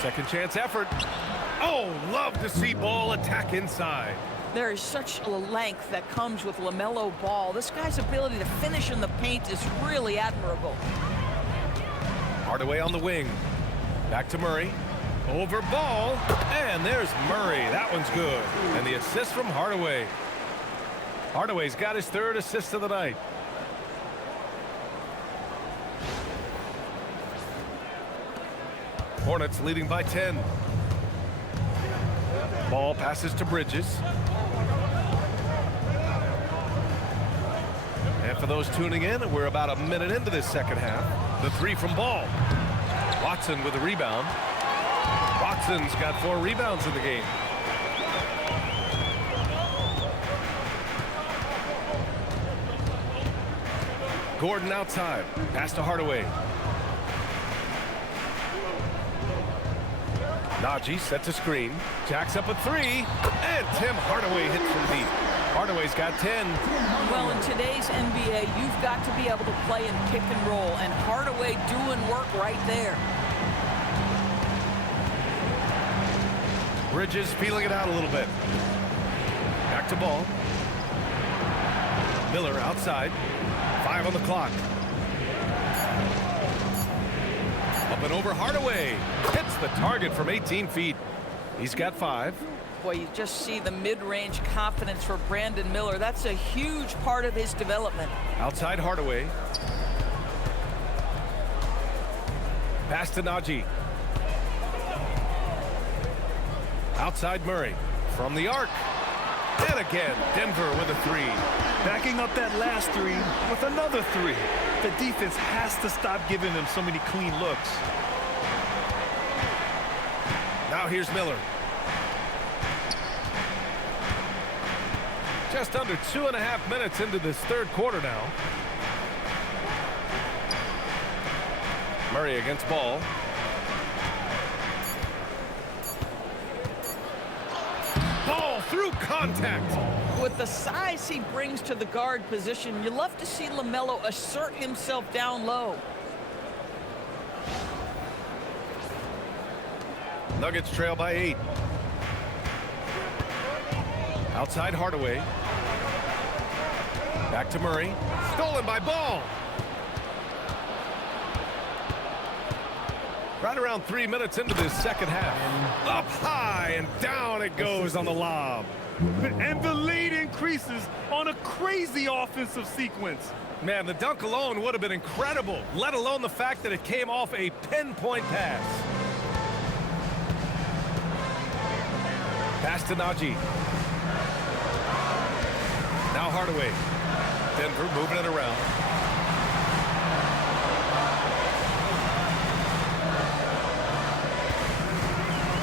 Second chance effort. Oh, love to see Ball attack inside. There is such a length that comes with LaMelo Ball. This guy's ability to finish in the paint is really admirable. Hardaway on the wing. Back to Murray. Over Ball. And there's Murray. That one's good. And the assist from Hardaway. Hardaway's got his 3rd assist of the night. Hornets leading by 10. Ball passes to Bridges. And for those tuning in, we're about a minute into this second half. The 3 from Ball. Watson with a rebound. Watson's got 4 rebounds in the game. Gordon outside. Pass to Hardaway. Najee sets a screen. Jacks up a 3. And Tim Hardaway hits from deep. Hardaway's got 10. Well, in today's NBA, you've got to be able to play in pick and roll, and Hardaway doing work right there. Bridges feeling it out a little bit. Back to Ball. Miller outside. 5 on the clock. Up and over Hardaway. Hits the target from 18 feet. He's got 5. Boy, you just see the mid-range confidence for Brandon Miller. That's a huge part of his development. Outside Hardaway. Pass to Najee. Outside Murray. From the arc. And again, Denver with a 3. Backing up that last 3 with another 3. The defense has to stop giving them so many clean looks. Now here's Miller. Just under 2.5 minutes into this 3rd quarter now. Murray against Ball. Ball through contact. With the size he brings to the guard position, you love to see LaMelo assert himself down low. Nuggets trail by 8. Outside Hardaway. Back to Murray. Stolen by Ball. Right around 3 minutes into this second half. Up high and down it goes on the lob. And the lead increases on a crazy offensive sequence. Man, the dunk alone would have been incredible, let alone the fact that it came off a pinpoint pass. Pass to Najee. Now Hardaway. Denver moving it around.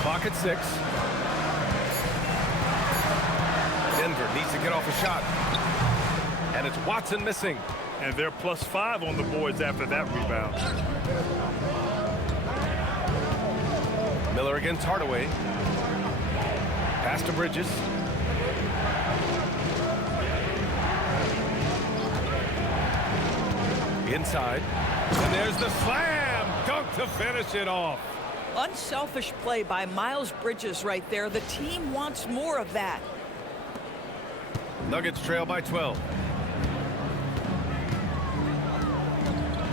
Clock at 6. Denver needs to get off a shot. And it's Watson missing. And they're +5 on the boards after that rebound. Miller against Hardaway. Pass to Bridges. Inside. And there's the slam dunk to finish it off. Unselfish play by Miles Bridges right there. The team wants more of that. Nuggets trail by 12.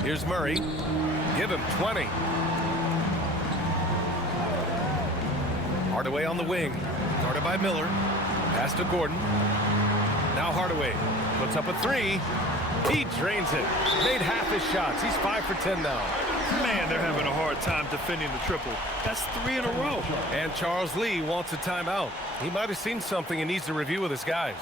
Here's Murray. Give him 20. Hardaway on the wing. Started by Miller. Pass to Gordon. Now Hardaway puts up a 3. He drains it. Made half his shots. He's 5 for 10 now. Man, they're having a hard time defending the triple. That's 3 in a row. And Charles Lee wants a timeout. He might have seen something and needs to review with his guys.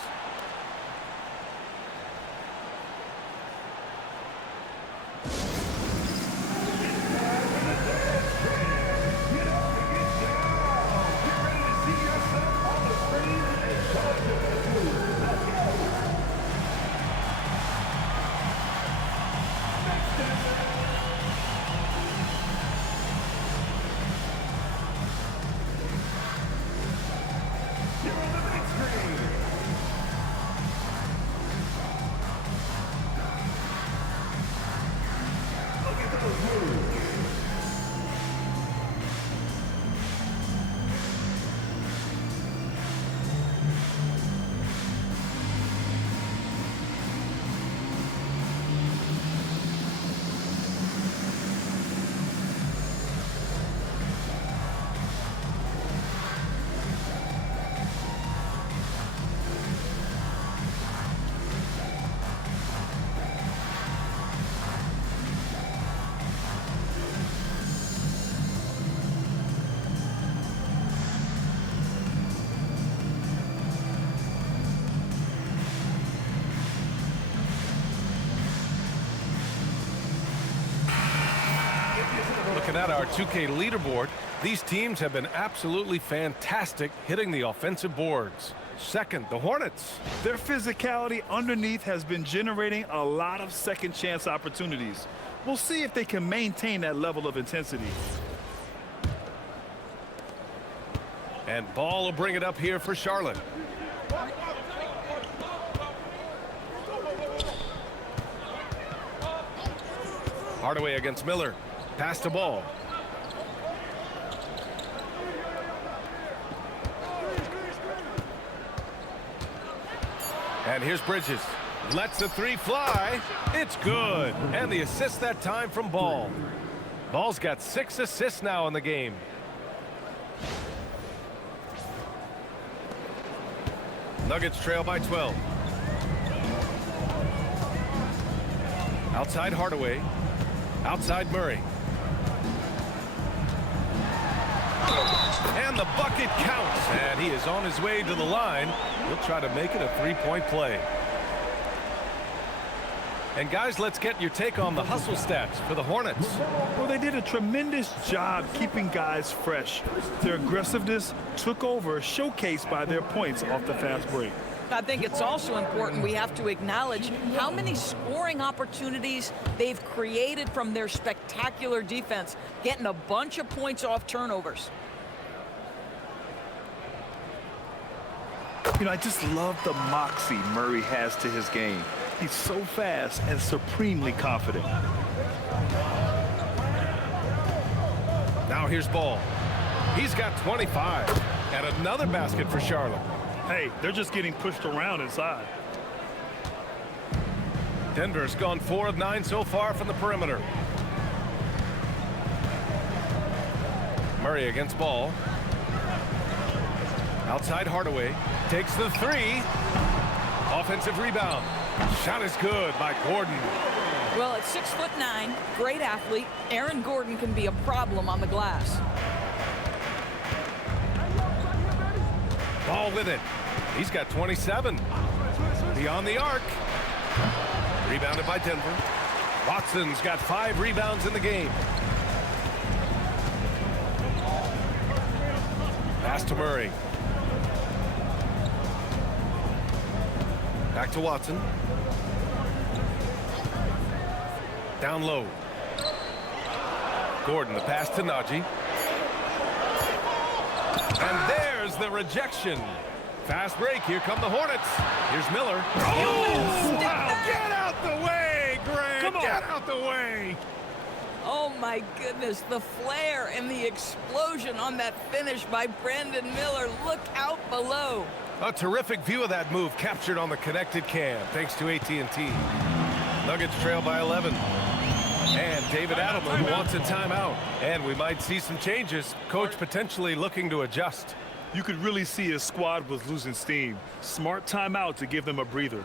Looking at our 2K leaderboard, these teams have been absolutely fantastic hitting the offensive boards. Second, the Hornets. Their physicality underneath has been generating a lot of second chance opportunities. We'll see if they can maintain that level of intensity. And Ball will bring it up here for Charlotte. Hardaway against Miller. Pass to Ball. And here's Bridges. Lets the three fly. It's good. And the assist that time from Ball. Ball's got 6 assists now in the game. Nuggets trail by 12. Outside Hardaway. Outside Murray. And the bucket counts. And he is on his way to the line. He'll try to make it a three-point play. And guys, let's get your take on the hustle stats for the Hornets. Well, they did a tremendous job keeping guys fresh. Their aggressiveness took over, showcased by their points off the fast break. I think it's also important we have to acknowledge how many scoring opportunities they've created from their spectacular defense, getting a bunch of points off turnovers. You know, I just love the moxie Murray has to his game. He's so fast and supremely confident. Now here's Ball. He's got 25. And another basket for Charlotte. Hey, they're just getting pushed around inside. Denver's gone 4 of 9 so far from the perimeter. Murray against Ball. Outside Hardaway. Takes the three. Offensive rebound. Shot is good by Gordon. Well, at 6'9", great athlete, Aaron Gordon can be a problem on the glass. Ball with it. He's got 27. Beyond the arc. Rebounded by Denver. Watson's got 5 rebounds in the game. Pass to Murray. Back to Watson. Down low. Gordon, the pass to Najee. And there's the rejection. Fast break. Here come the Hornets. Here's Miller. Oh, wow. Get out the way, Grant. Come on. Get out the way. Oh, my goodness. The flare and the explosion on that finish by Brandon Miller. Look out below. A terrific view of that move captured on the connected cam, thanks to AT&T. Nuggets trail by 11. And David Adelman wants a timeout. And we might see some changes. Coach potentially looking to adjust. You could really see his squad was losing steam. Smart timeout to give them a breather.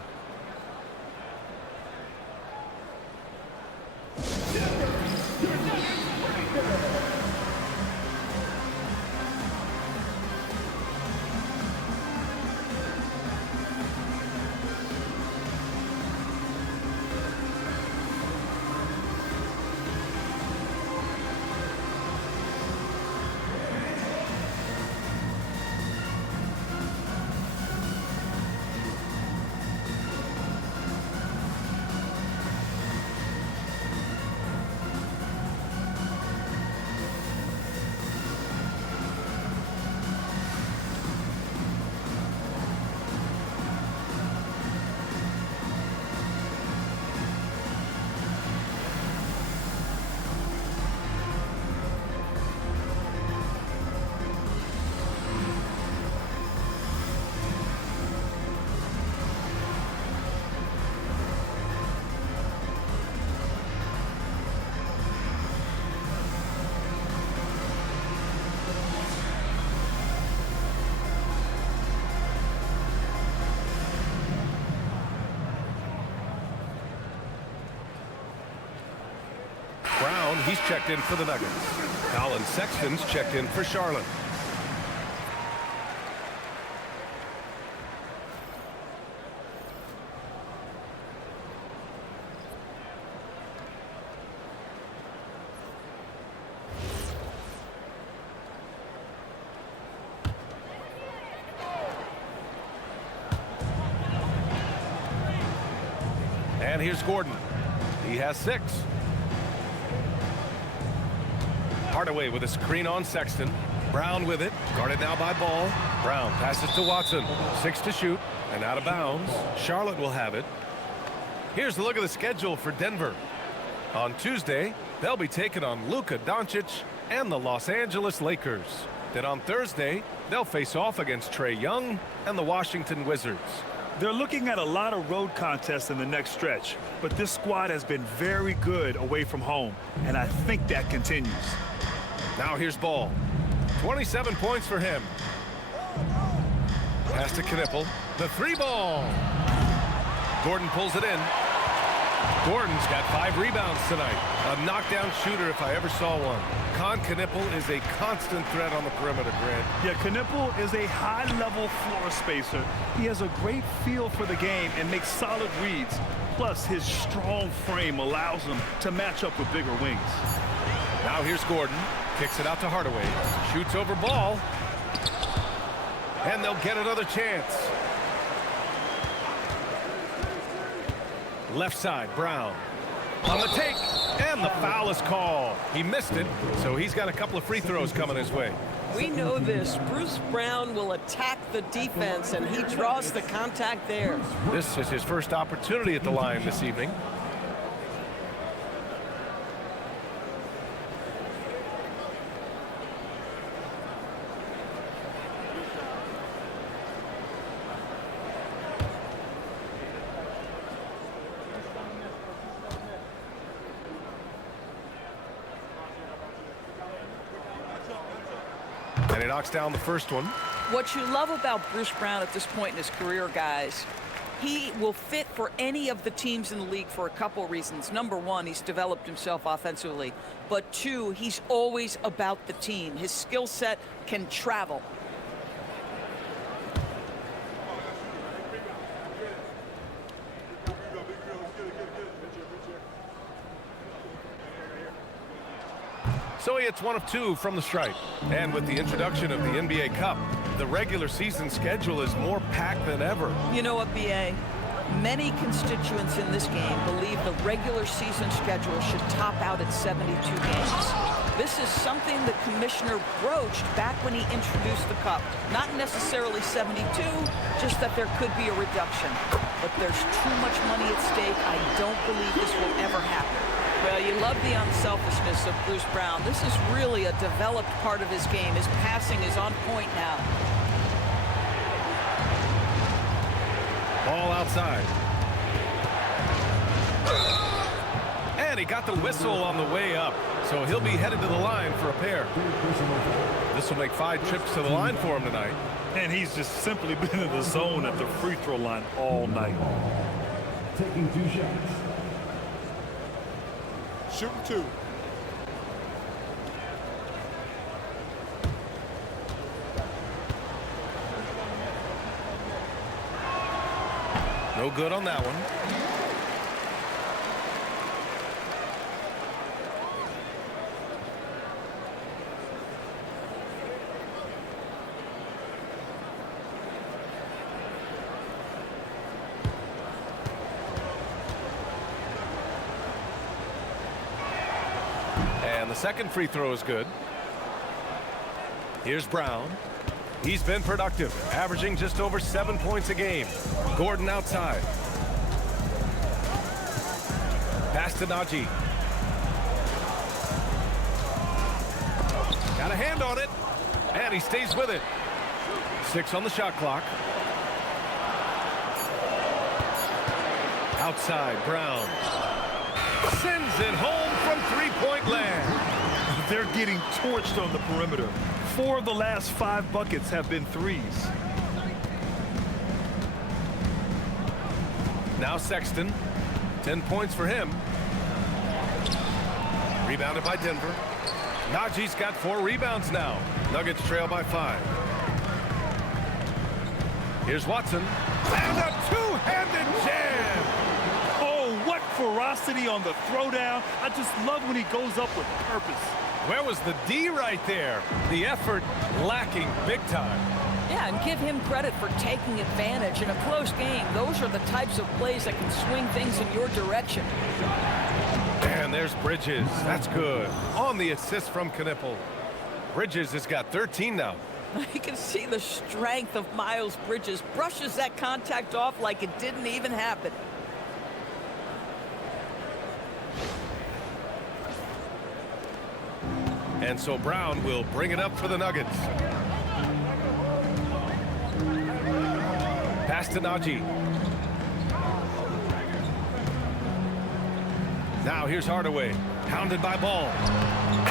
Brown, he's checked in for the Nuggets. Collin Sexton's checked in for Charlotte. And here's Gordon. He has 6. Hardaway with a screen on Sexton. Brown with it. Guarded now by Ball. Brown passes to Watson. 6 to shoot. And out of bounds. Charlotte will have it. Here's a look at the schedule for Denver. On Tuesday, they'll be taking on Luka Doncic and the Los Angeles Lakers. Then on Thursday, they'll face off against Trae Young and the Washington Wizards. They're looking at a lot of road contests in the next stretch, but this squad has been very good away from home, and I think that continues. Now here's Ball. 27 points for him. Pass to Knipple. The 3-ball. Gordon pulls it in. Gordon's got 5 rebounds tonight. A knockdown shooter if I ever saw one. Knipple is a constant threat on the perimeter, Grant. Yeah, Knipple is a high-level floor spacer. He has a great feel for the game and makes solid reads. Plus, his strong frame allows him to match up with bigger wings. Now here's Gordon. Kicks it out to Hardaway. Shoots over Ball. And they'll get another chance. Left side, Brown. On the take, and the foul is called. He missed it, so he's got a couple of free throws coming his way. We know this. Bruce Brown will attack the defense, and he draws the contact there. This is his first opportunity at the line this evening. And he knocks down the first one. What you love about Bruce Brown at this point in his career, guys, he will fit for any of the teams in the league for a couple reasons. Number one, he's developed himself offensively. But 2, he's always about the team. His skill set can travel. So he hits 1 of 2 from the stripe. And with the introduction of the NBA Cup, the regular season schedule is more packed than ever. You know what, B.A.? Many constituents in this game believe the regular season schedule should top out at 72 games. This is something the commissioner broached back when he introduced the Cup. Not necessarily 72, just that there could be a reduction. But there's too much money at stake. I don't believe this will ever happen. Well, you love the unselfishness of Bruce Brown. This is really a developed part of his game. His passing is on point now. Ball outside. And he got the whistle on the way up. So he'll be headed to the line for a pair. This will make 5 trips to the line for him tonight. And he's just simply been in the zone at the free throw line all night. Taking 2 shots. Shooting 2. No good on that one. And the second free throw is good. Here's Brown. He's been productive, averaging just over 7 points a game. Gordon outside. Pass to Najee. Got a hand on it, and he stays with it. 6 on the shot clock. Outside, Brown. Sends it home from three-point land. They're getting torched on the perimeter. 4 of the last 5 buckets have been threes. Now Sexton, 10 points for him. Rebounded by Denver. Najee's got 4 rebounds now. Nuggets trail by 5. Here's Watson. And a two-handed jam! Oh, what ferocity on the throwdown. I just love when he goes up with purpose. Where was the D right there? The effort lacking big time. Yeah, and give him credit for taking advantage in a close game. Those are the types of plays that can swing things in your direction. And there's Bridges. That's good. On the assist from Knipple. Bridges has got 13 now. You can see the strength of Miles Bridges. Brushes that contact off like it didn't even happen. And so Brown will bring it up for the Nuggets. Pass to Najee. Now here's Hardaway. Hounded by Ball.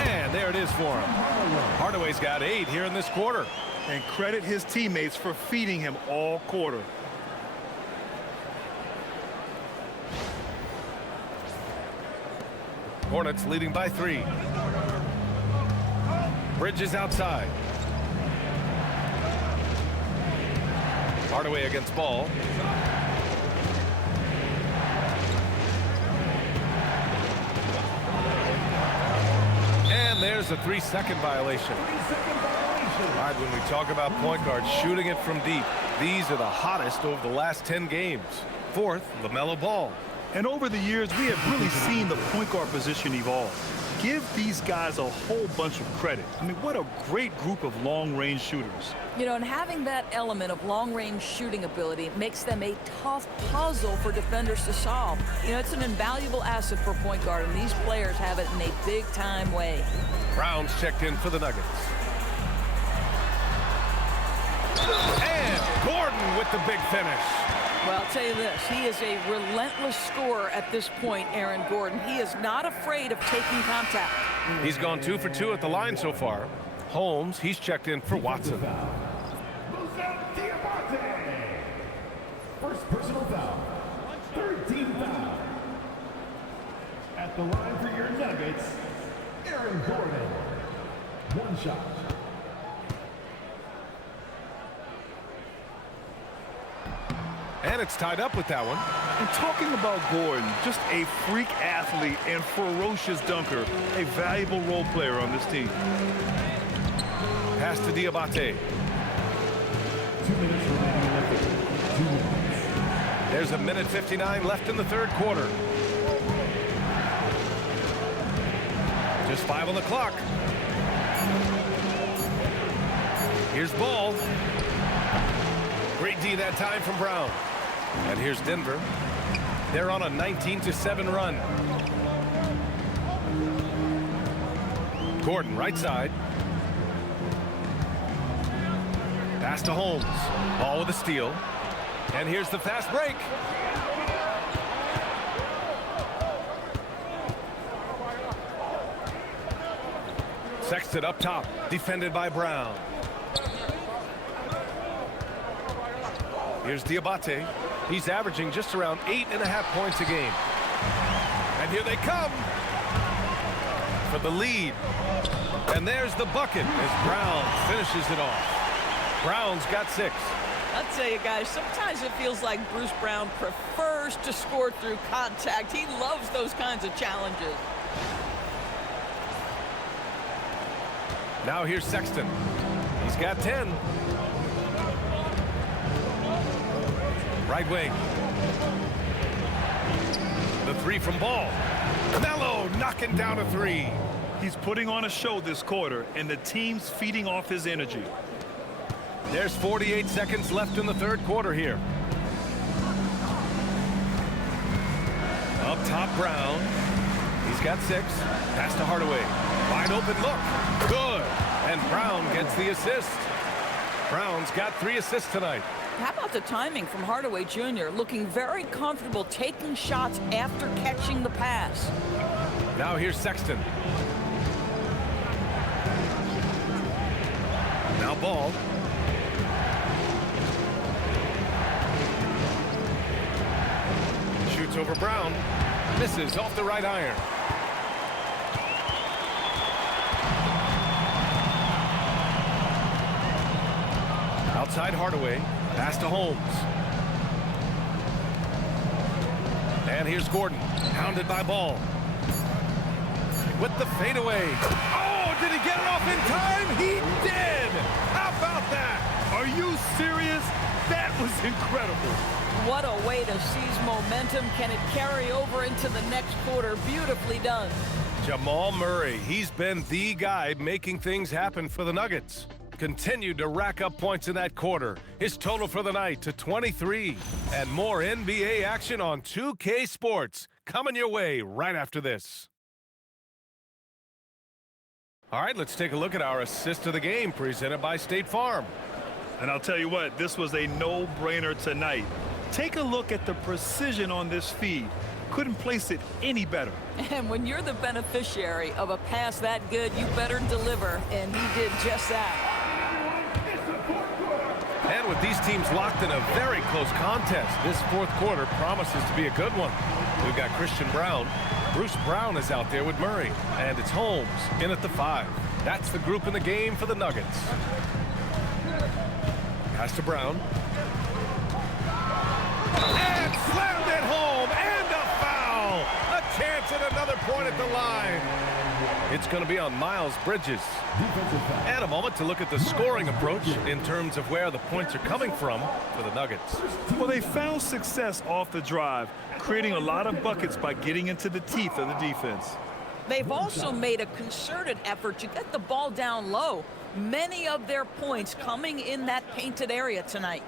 And there it is for him. Hardaway's got 8 here in this quarter. And credit his teammates for feeding him all quarter. Hornets leading by 3. Bridges outside. Hardaway against Ball. And there's a 3-second violation. All right, when we talk about point guards shooting it from deep, these are the hottest over the last 10 games. 4th, LaMelo Ball. And over the years, we have really seen the point guard position evolve. Give these guys a whole bunch of credit. I mean, what a great group of long-range shooters. You know, and having that element of long-range shooting ability makes them a tough puzzle for defenders to solve. You know, it's an invaluable asset for point guard, and these players have it in a big-time way. Brown's checked in for the Nuggets. And Gordon with the big finish. Well, I'll tell you this, he is a relentless scorer at this point, Aaron Gordon. He is not afraid of taking contact. He's gone 2 for 2 at the line so far. Holmes, he's checked in for Watson. First personal foul. 13 foul. At the line for your Nuggets, Aaron Gordon. 1 shot. And it's tied up with that one. And talking about Gordon, just a freak athlete and ferocious dunker, a valuable role player on this team. Pass to Diabate. 2 minutes remaining left. 2 minutes. There's a minute 59 left in the 3rd quarter. Just 5 on the clock. Here's Ball. Great D that time from Brown. And here's Denver. They're on a 19-7 run. Gordon, right side. Pass to Holmes. Ball with a steal. And here's the fast break. Sexton up top. Defended by Brown. Here's Diabate. He's averaging just around 8.5 points a game. And here they come for the lead. And there's the bucket as Brown finishes it off. Brown's got 6. I'll tell you guys, sometimes it feels like Bruce Brown prefers to score through contact. He loves those kinds of challenges. Now here's Sexton. He's got 10. Right wing. The 3 from Ball. Melo knocking down a 3. He's putting on a show this quarter, and the team's feeding off his energy. There's 48 seconds left in the 3rd quarter here. Up top, Brown. He's got 6. Pass to Hardaway. Wide open look. Good. And Brown gets the assist. Brown's got 3 assists tonight. How about the timing from Hardaway Jr. looking very comfortable taking shots after catching the pass. Now here's Sexton. Now Ball. Shoots over Brown. Misses off the right iron. Outside Hardaway. Pass to Holmes. And here's Gordon. Pounded by Ball. With the fadeaway. Oh, did he get it off in time? He did! How about that? Are you serious? That was incredible. What a way to seize momentum. Can it carry over into the next quarter? Beautifully done. Jamal Murray, he's been the guy making things happen for the Nuggets. Continued to rack up points in that quarter. His total for the night to 23. And more NBA action on 2K Sports coming your way right after this. All right, let's take a look at our assist of the game presented by State Farm. And I'll tell you what, this was a no-brainer tonight. Take a look at the precision on this feed. Couldn't place it any better. And when you're the beneficiary of a pass that good, you better deliver. And he did just that. And with these teams locked in a very close contest, this fourth quarter promises to be a good one. We've got Christian Brown. Bruce Brown is out there with Murray. And it's Holmes in at the 5. That's the group in the game for the Nuggets. Pass to Brown. And slammed it home. And a foul. A chance at another point at the line. It's going to be on Miles Bridges. And a moment to look at the scoring approach in terms of where the points are coming from for the Nuggets. Well, they found success off the drive, creating a lot of buckets by getting into the teeth of the defense. They've also made a concerted effort to get the ball down low. Many of their points coming in that painted area tonight.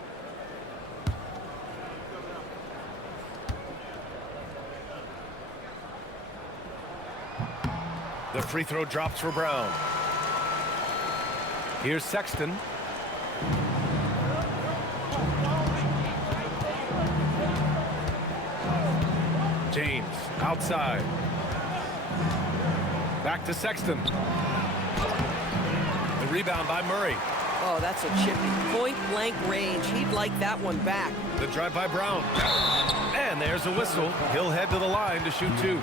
The free throw drops for Brown. Here's Sexton. James outside. Back to Sexton. The rebound by Murray. Oh, that's a chippy. Point-blank range. He'd like that one back. The drive by Brown. And there's a whistle. He'll head to the line to shoot 2.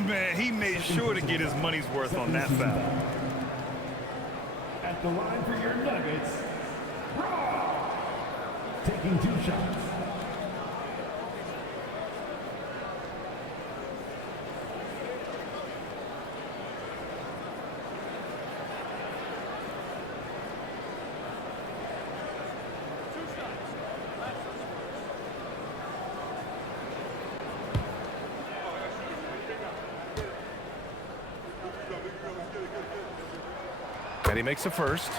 Man, he made sure to get his money's worth on that foul. At the line for your Nuggets, taking 2 shots. And he makes a first.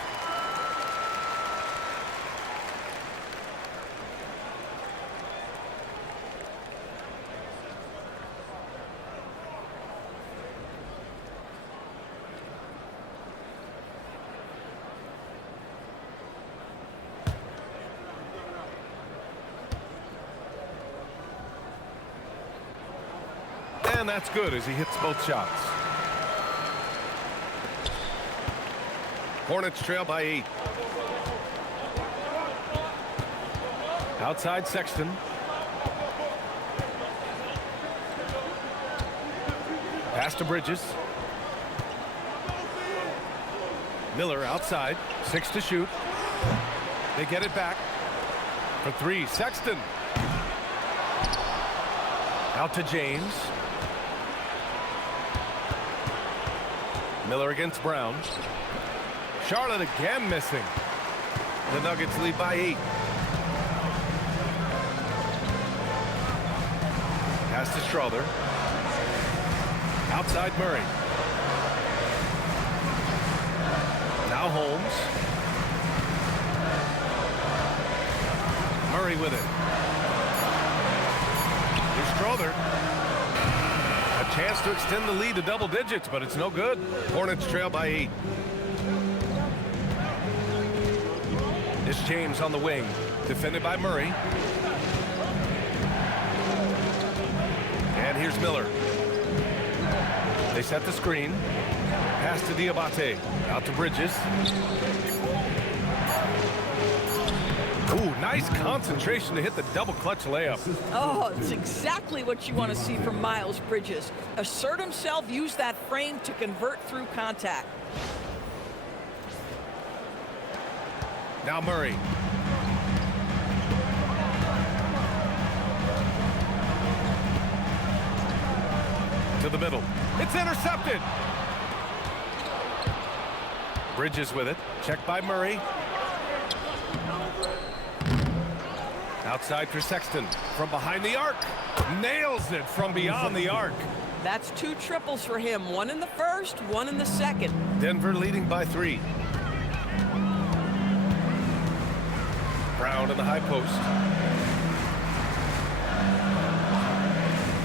And that's good as he hits both shots. Hornets trail by 8. Outside Sexton. Pass to Bridges. Miller outside. 6 to shoot. They get it back. For 3, Sexton. Out to James. Miller against Brown. Charlotte again missing. The Nuggets lead by 8. Pass to Strother. Outside Murray. Now Holmes. Murray with it. Here's Strother. A chance to extend the lead to double digits, but it's no good. Hornets trail by 8. It's James on the wing, defended by Murray. And here's Miller. They set the screen. Pass to Diabate. Out to Bridges. Ooh, nice concentration to hit the double clutch layup. Oh, it's exactly what you want to see from Miles Bridges. Assert himself, use that frame to convert through contact. Now Murray. To the middle. It's intercepted. Bridges with it. Checked by Murray. Outside for Sexton. From behind the arc. Nails it from beyond the arc. That's 2 triples for him. 1 in the first, 1 in the second. Denver leading by 3. Brown in the high post.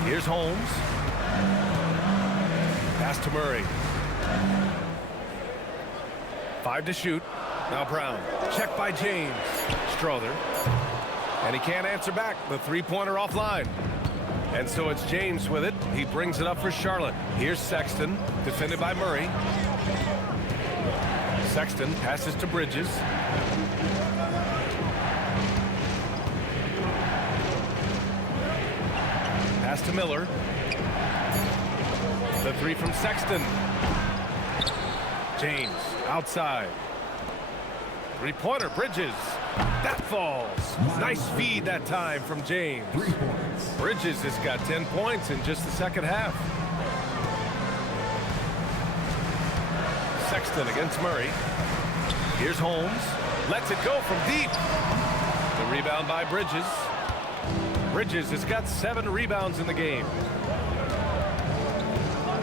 Here's Holmes. Pass to Murray. 5 to shoot. Now Brown. Checked by James. Strother. And he can't answer back. The three-pointer offline. And so it's James with it. He brings it up for Charlotte. Here's Sexton. Defended by Murray. Sexton passes to Bridges. Pass to Miller. The 3 from Sexton. James outside. Three-pointer, Bridges. That falls. Nice feed that time from James. Bridges has got 10 points in just the second half. Sexton against Murray. Here's Holmes. Lets it go from deep. The rebound by Bridges. Bridges has got 7 rebounds in the game.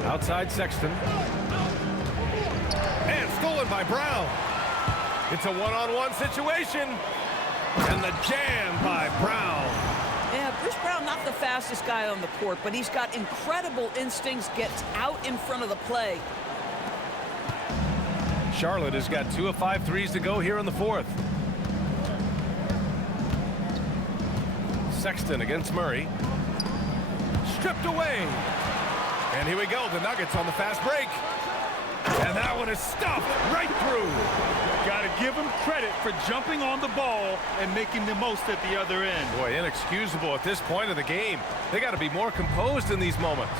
Outside Sexton. And stolen by Brown. It's a one-on-one situation. And the jam by Brown. Yeah, Bruce Brown, not the fastest guy on the court, but he's got incredible instincts, gets out in front of the play. Charlotte has got 2 of 5 threes to go here in the fourth. Sexton against Murray. Stripped away. And here we go, the Nuggets on the fast break. And that one is stuffed right through. Got to give him credit for jumping on the ball and making the most at the other end. Boy, inexcusable at this point of the game. They got to be more composed in these moments.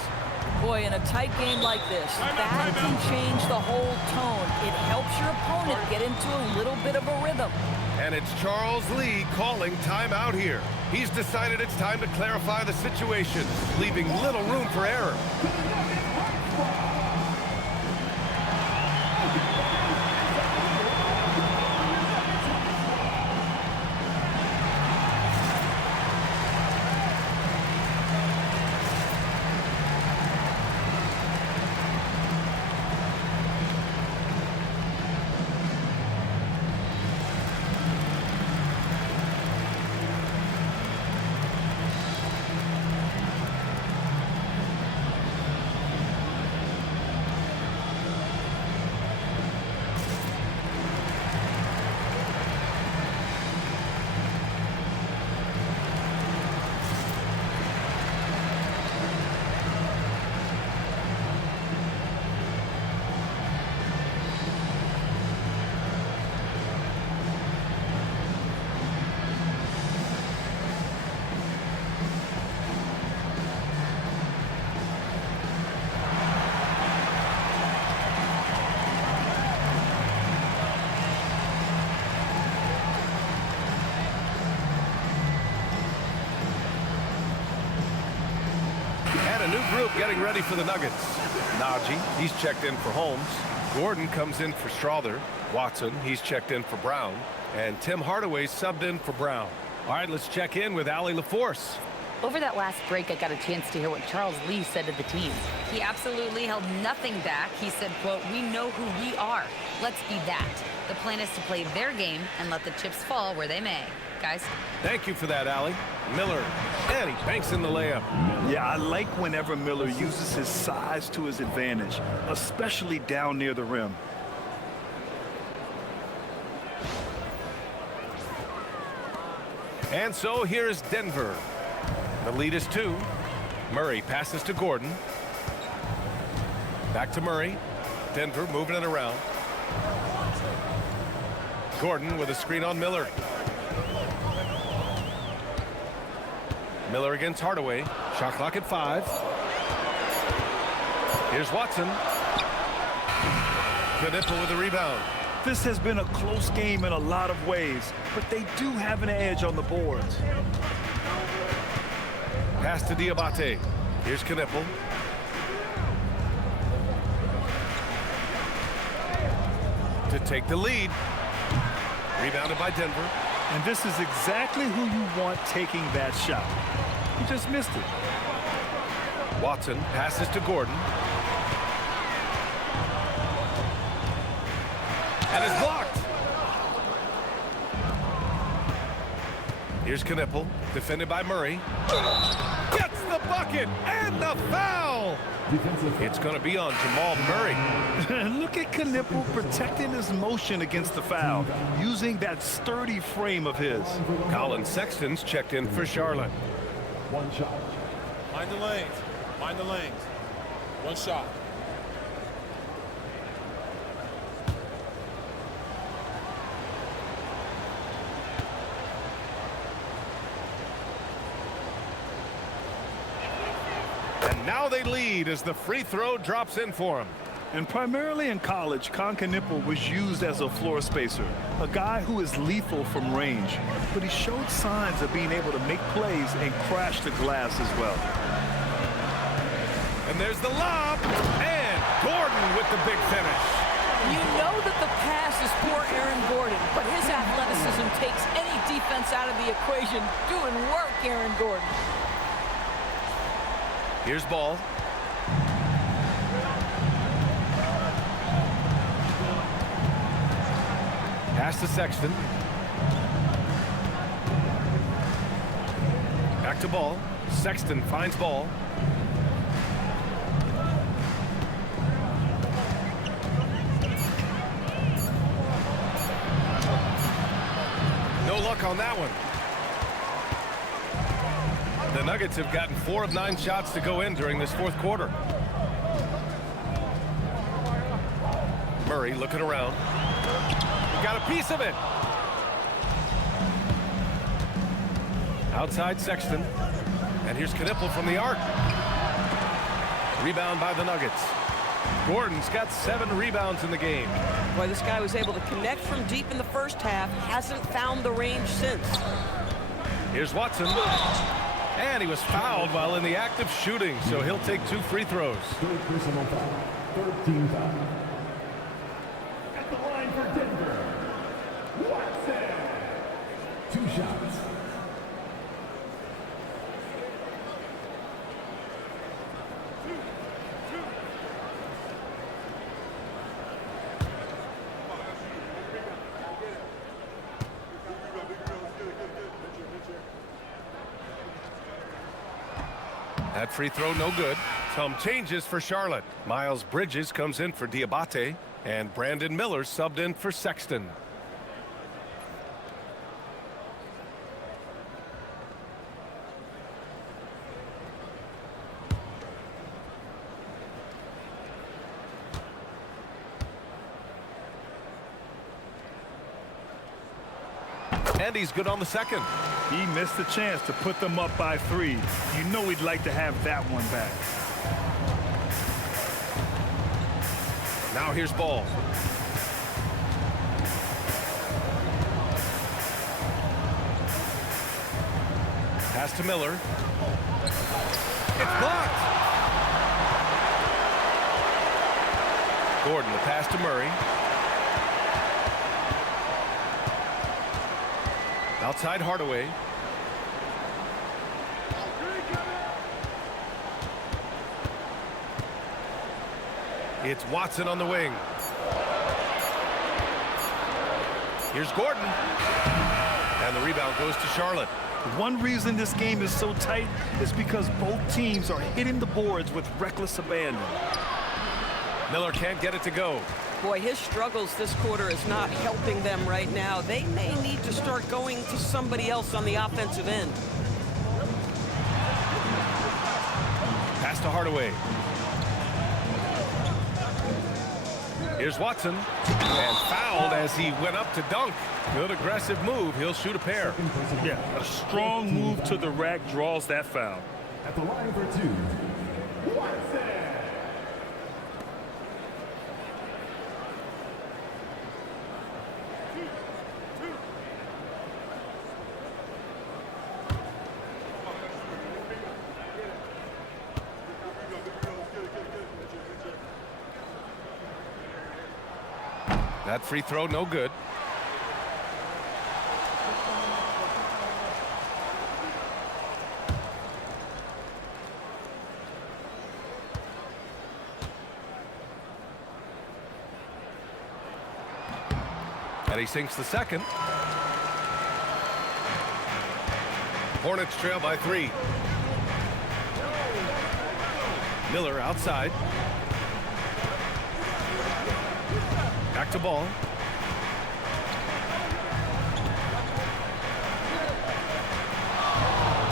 Boy, in a tight game like this, that can change the whole tone. It helps your opponent get into a little bit of a rhythm. And it's Charles Lee calling timeout here. He's decided it's time to clarify the situation, leaving little room for error. Group getting ready for the Nuggets. Najee, he's checked in for Holmes. Gordon comes in for Strother. Watson, he's checked in for Brown. And Tim Hardaway subbed in for Brown. All right, let's check in with Allie LaForce. Over that last break, I got a chance to hear what Charles Lee said to the team. He absolutely held nothing back. He said, quote, "We know who we are. Let's be that. The plan is to play their game and let the chips fall where they may." Guys. Thank you for that, Allie. Miller, and he banks in the layup. Yeah, I like whenever Miller uses his size to his advantage, especially down near the rim. And so here's Denver. The lead is 2. Murray passes to Gordon. Back to Murray. Denver moving it around. Gordon with a screen on Miller. Miller against Hardaway. Shot clock at 5. Here's Watson. Knipple with the rebound. This has been a close game in a lot of ways, but they do have an edge on the boards. Pass to Diabate. Here's Knipple. to take the lead. Rebounded by Denver. And this is exactly who you want taking that shot. He just missed it. Watson passes to Gordon. And it's blocked. Here's Knipple, defended by Murray. Gets the bucket and the foul. It's going to be on Jamal Murray. Look at Knipple protecting his motion against the foul, using that sturdy frame of his. Collin Sexton's checked in for Charlotte. One shot. Mind the lanes. Mind the lanes. One shot. And now they lead as the free throw drops in for him. And primarily in college, Knipple was used as a floor spacer, a guy who is lethal from range. But he showed signs of being able to make plays and crash the glass as well. And there's the lob, and Gordon with the big finish. You know that the pass is for Aaron Gordon, but his athleticism takes any defense out of the equation. Doing work, Aaron Gordon. Here's Ball. Pass to Sexton. Back to Ball. Sexton finds Ball. No luck on that one. The Nuggets have gotten 4 of 9 shots to go in during this fourth quarter. Murray looking around. He got a piece of it. Outside Sexton. And here's Knipple from the arc. Rebound by the Nuggets. Gordon's got 7 rebounds in the game. Boy, this guy was able to connect from deep in the first half. Hasn't found the range since. Here's Watson. And he was fouled while in the act of shooting, so he'll take 2 free throws. Third personal foul. Third team foul. At the line for Denver, Watson. 2 shots. That free throw no good. Some changes for Charlotte. Miles Bridges comes in for Diabate, and Brandon Miller subbed in for Sexton. And he's good on the second. He missed the chance to put them up by 3. You know he'd like to have that one back. Now here's Ball. Pass to Miller. It's blocked. Gordon, the pass to Murray. Outside Hardaway. It's Watson on the wing. Here's Gordon. And the rebound goes to Charlotte. One reason this game is so tight is because both teams are hitting the boards with reckless abandon. Miller can't get it to go. Boy, his struggles this quarter is not helping them right now. They may need to start going to somebody else on the offensive end. Pass to Hardaway. Here's Watson. And fouled as he went up to dunk. Good aggressive move. He'll shoot a pair. Yeah, a strong move to the rack draws that foul. At the line for 2, Watson. That free throw, no good. And he sinks the second. Hornets trail by 3. Miller outside. Back to ball.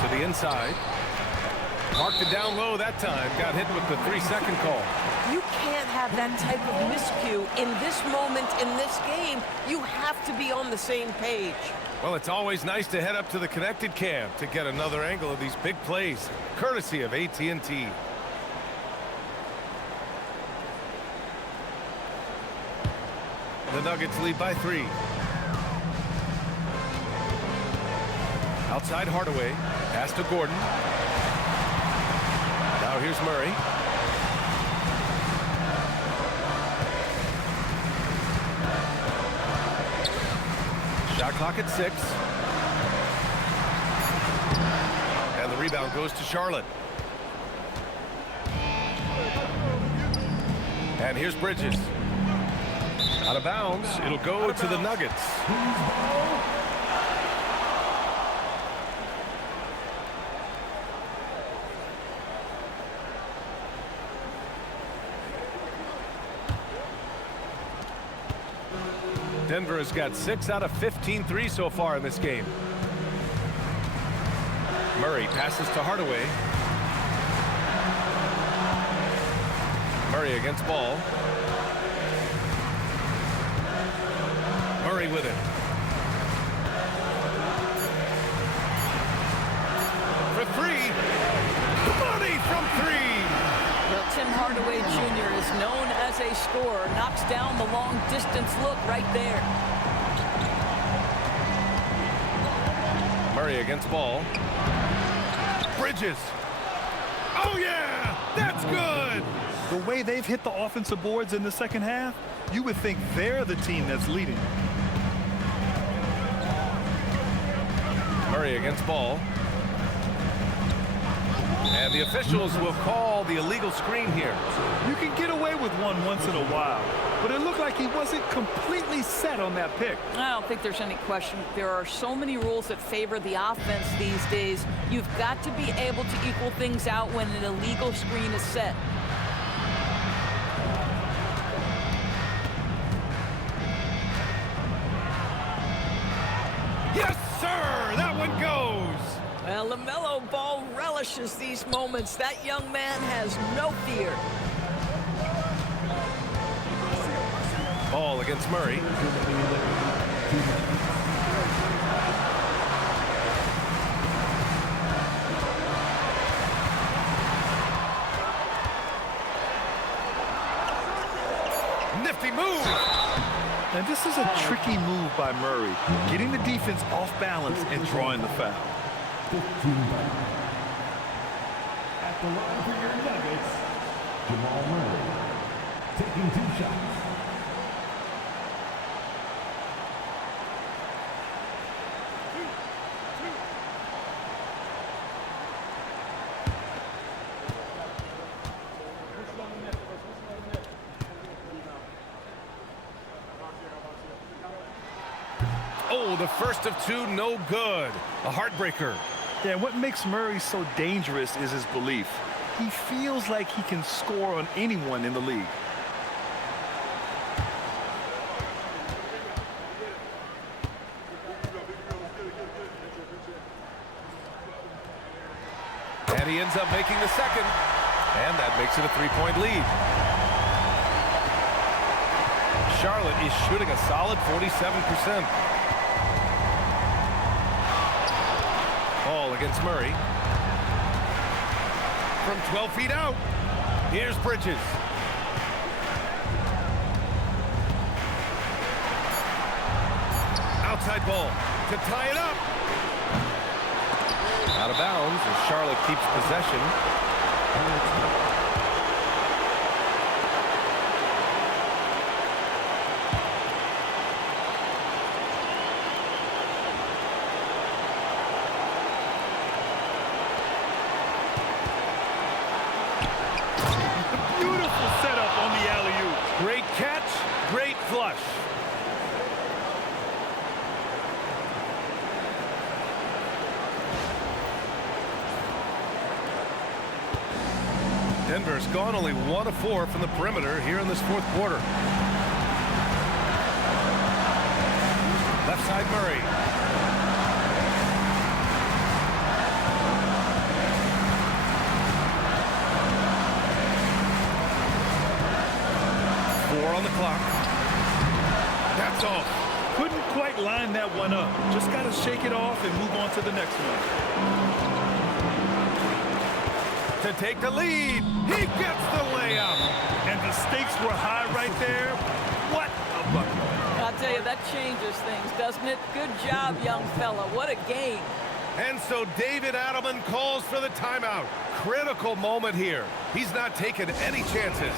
To the inside. Marked it down low that time. Got hit with the 3-second call. You can't have that type of miscue in this moment in this game. You have to be on the same page. Well, it's always nice to head up to the connected cam to get another angle of these big plays, courtesy of AT&T. The Nuggets lead by 3. Outside Hardaway, pass to Gordon. Now here's Murray. Shot clock at 6. And the rebound goes to Charlotte. And here's Bridges. Out of bounds. It'll go to the Nuggets. Denver has got 6 out of 15 threes so far in this game. Murray passes to Hardaway. Murray against ball. Murray with it. For 3. Money from 3. Well, Tim Hardaway Jr. is known as a scorer. Knocks down the long distance look right there. Murray against ball. Bridges. Oh yeah, that's good. The way they've hit the offensive boards in the second half, you would think they're the team that's leading. Murray against ball. And the officials will call the illegal screen here. You can get away with one once in a while, but it looked like he wasn't completely set on that pick. I don't think there's any question. There are so many rules that favor the offense these days. You've got to be able to equal things out when an illegal screen is set. Yes, sir! That one goes! Well, LaMelo Ball relishes these moments. That young man has no fear. Ball against Murray. Nifty move! And this is a tricky move by Murray, getting the defense off balance and drawing the foul. 15 at the line for your Nuggets, Jamal Murray, taking 2 shots. Oh, the first of 2, no good. A heartbreaker. Yeah, what makes Murray so dangerous is his belief. He feels like he can score on anyone in the league. And he ends up making the second. And that makes it a 3-point lead. Charlotte is shooting a solid 47%. Ball against Murray. From 12 feet out. Here's Bridges. Outside ball to tie it up. Out of bounds as Charlotte keeps possession. Denver's gone only 1 of 4 from the perimeter here in this fourth quarter. Left side Murray. On the clock. That's all. Couldn't quite line that one up. Just got to shake it off and move on to the next one. To take the lead. He gets the layup. And the stakes were high right there. What a bucket. I'll tell you, that changes things, doesn't it? Good job, young fella. What a game. And so David Adelman calls for the timeout. Critical moment here. He's not taking any chances.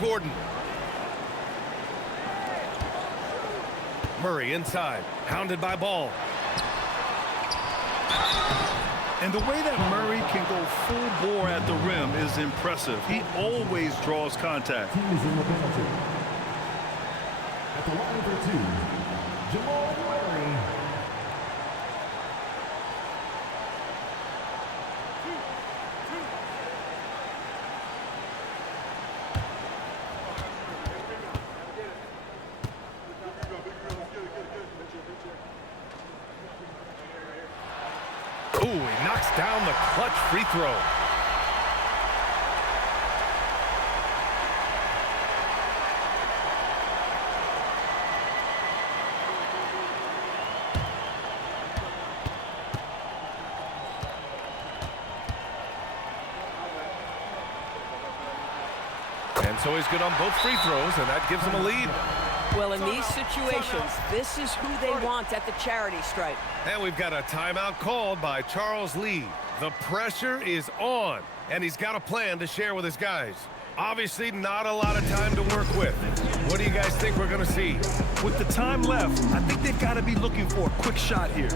Gordon. Murray inside, hounded by Ball. And the way that Murray can go full bore at the rim is impressive. He always draws contact. Team is in the penalty. At the line for 2, Jamal Murray. Ooh, he knocks down the clutch free throw. And so he's good on both free throws, and that gives him a lead. Well, in these situations, this is who they want at the charity stripe. And we've got a timeout called by Charles Lee. The pressure is on, and he's got a plan to share with his guys. Obviously, not a lot of time to work with. What do you guys think we're going to see? With the time left, I think they've got to be looking for a quick shot here.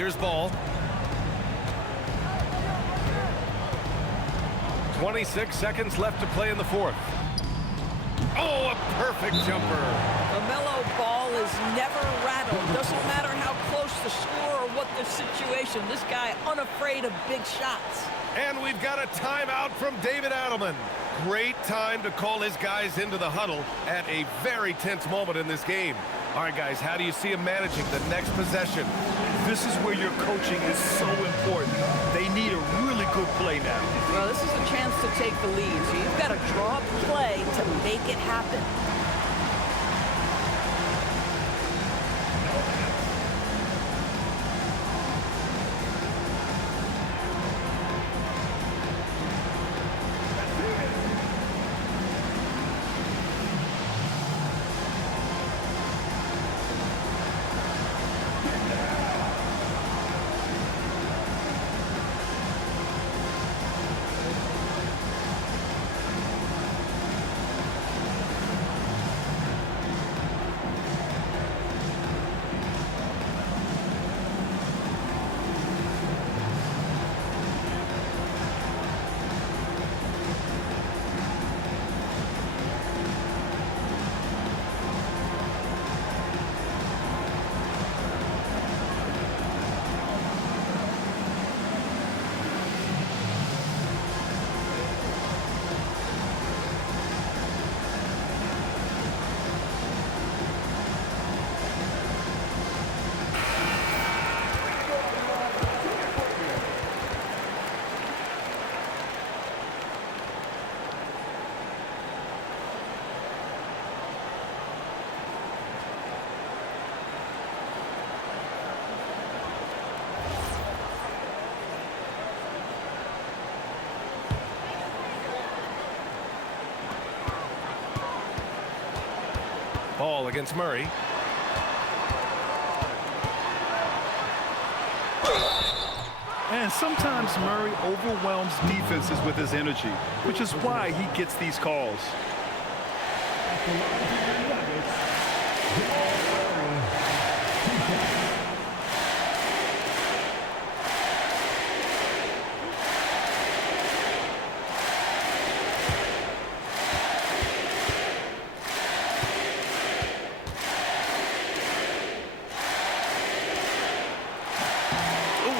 Here's ball. 26 seconds left to play in the fourth. Oh, a perfect jumper. LaMelo Ball is never rattled. Doesn't matter how close the score or what the situation. This guy unafraid of big shots. And we've got a timeout from David Adelman. Great time to call his guys into the huddle at a very tense moment in this game. All right, guys, how do you see him managing the next possession? This is where your coaching is so important. They need a really good play now. Well, this is a chance to take the lead. So you've got to draw up a play to make it happen. Ball against Murray. And sometimes Murray overwhelms defenses with his energy, which is why he gets these calls.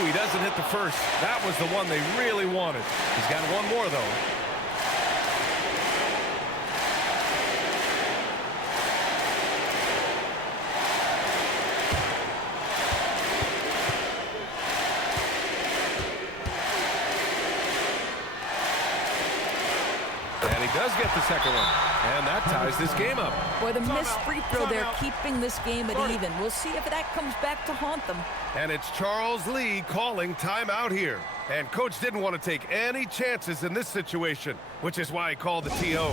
He doesn't hit the first. That was the one they really wanted. He's got one more, though. And he does get the second one. And that ties this game up. Boy, the missed free throw there keeping this game at even. We'll see if that comes back to haunt them. And it's Charles Lee calling timeout here. And coach didn't want to take any chances in this situation, which is why he called the TO.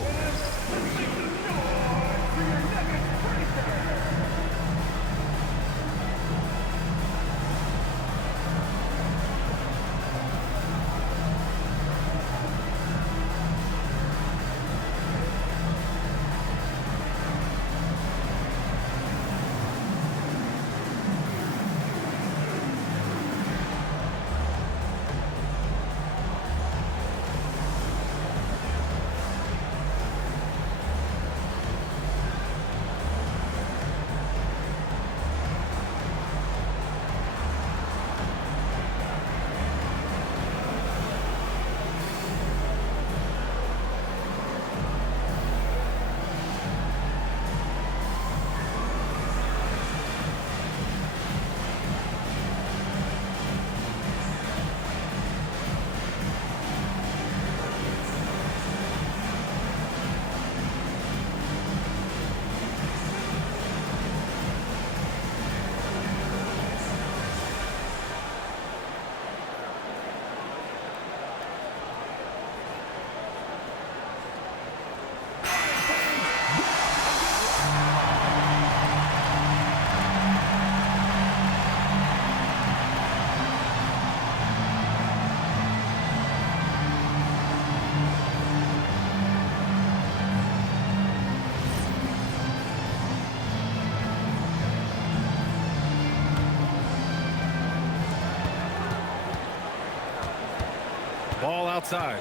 outside.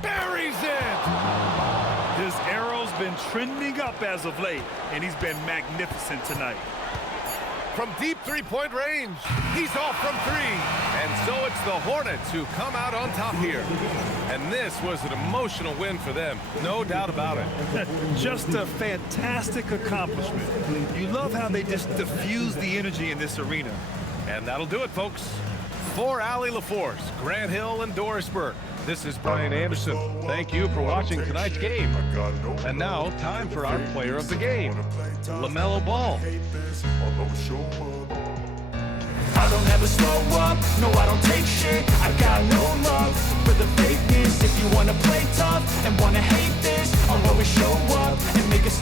Buries it! His arrow's been trending up as of late, and he's been magnificent tonight. From deep three-point range, he's off from three. And so it's the Hornets who come out on top here. And this was an emotional win for them, no doubt about it. Just a fantastic accomplishment. You love how they just diffuse the energy in this arena. And that'll do it, folks. For Allie LaForce, Grant Hill, and Doris Burke, this is Brian Anderson. Thank you for watching tonight's game. And now, time for our player of the game, LaMelo Ball. I don't ever slow up, no I don't take shit. I got no love for the fakeness. If you wanna play tough and wanna hate this, I'll always show up and make a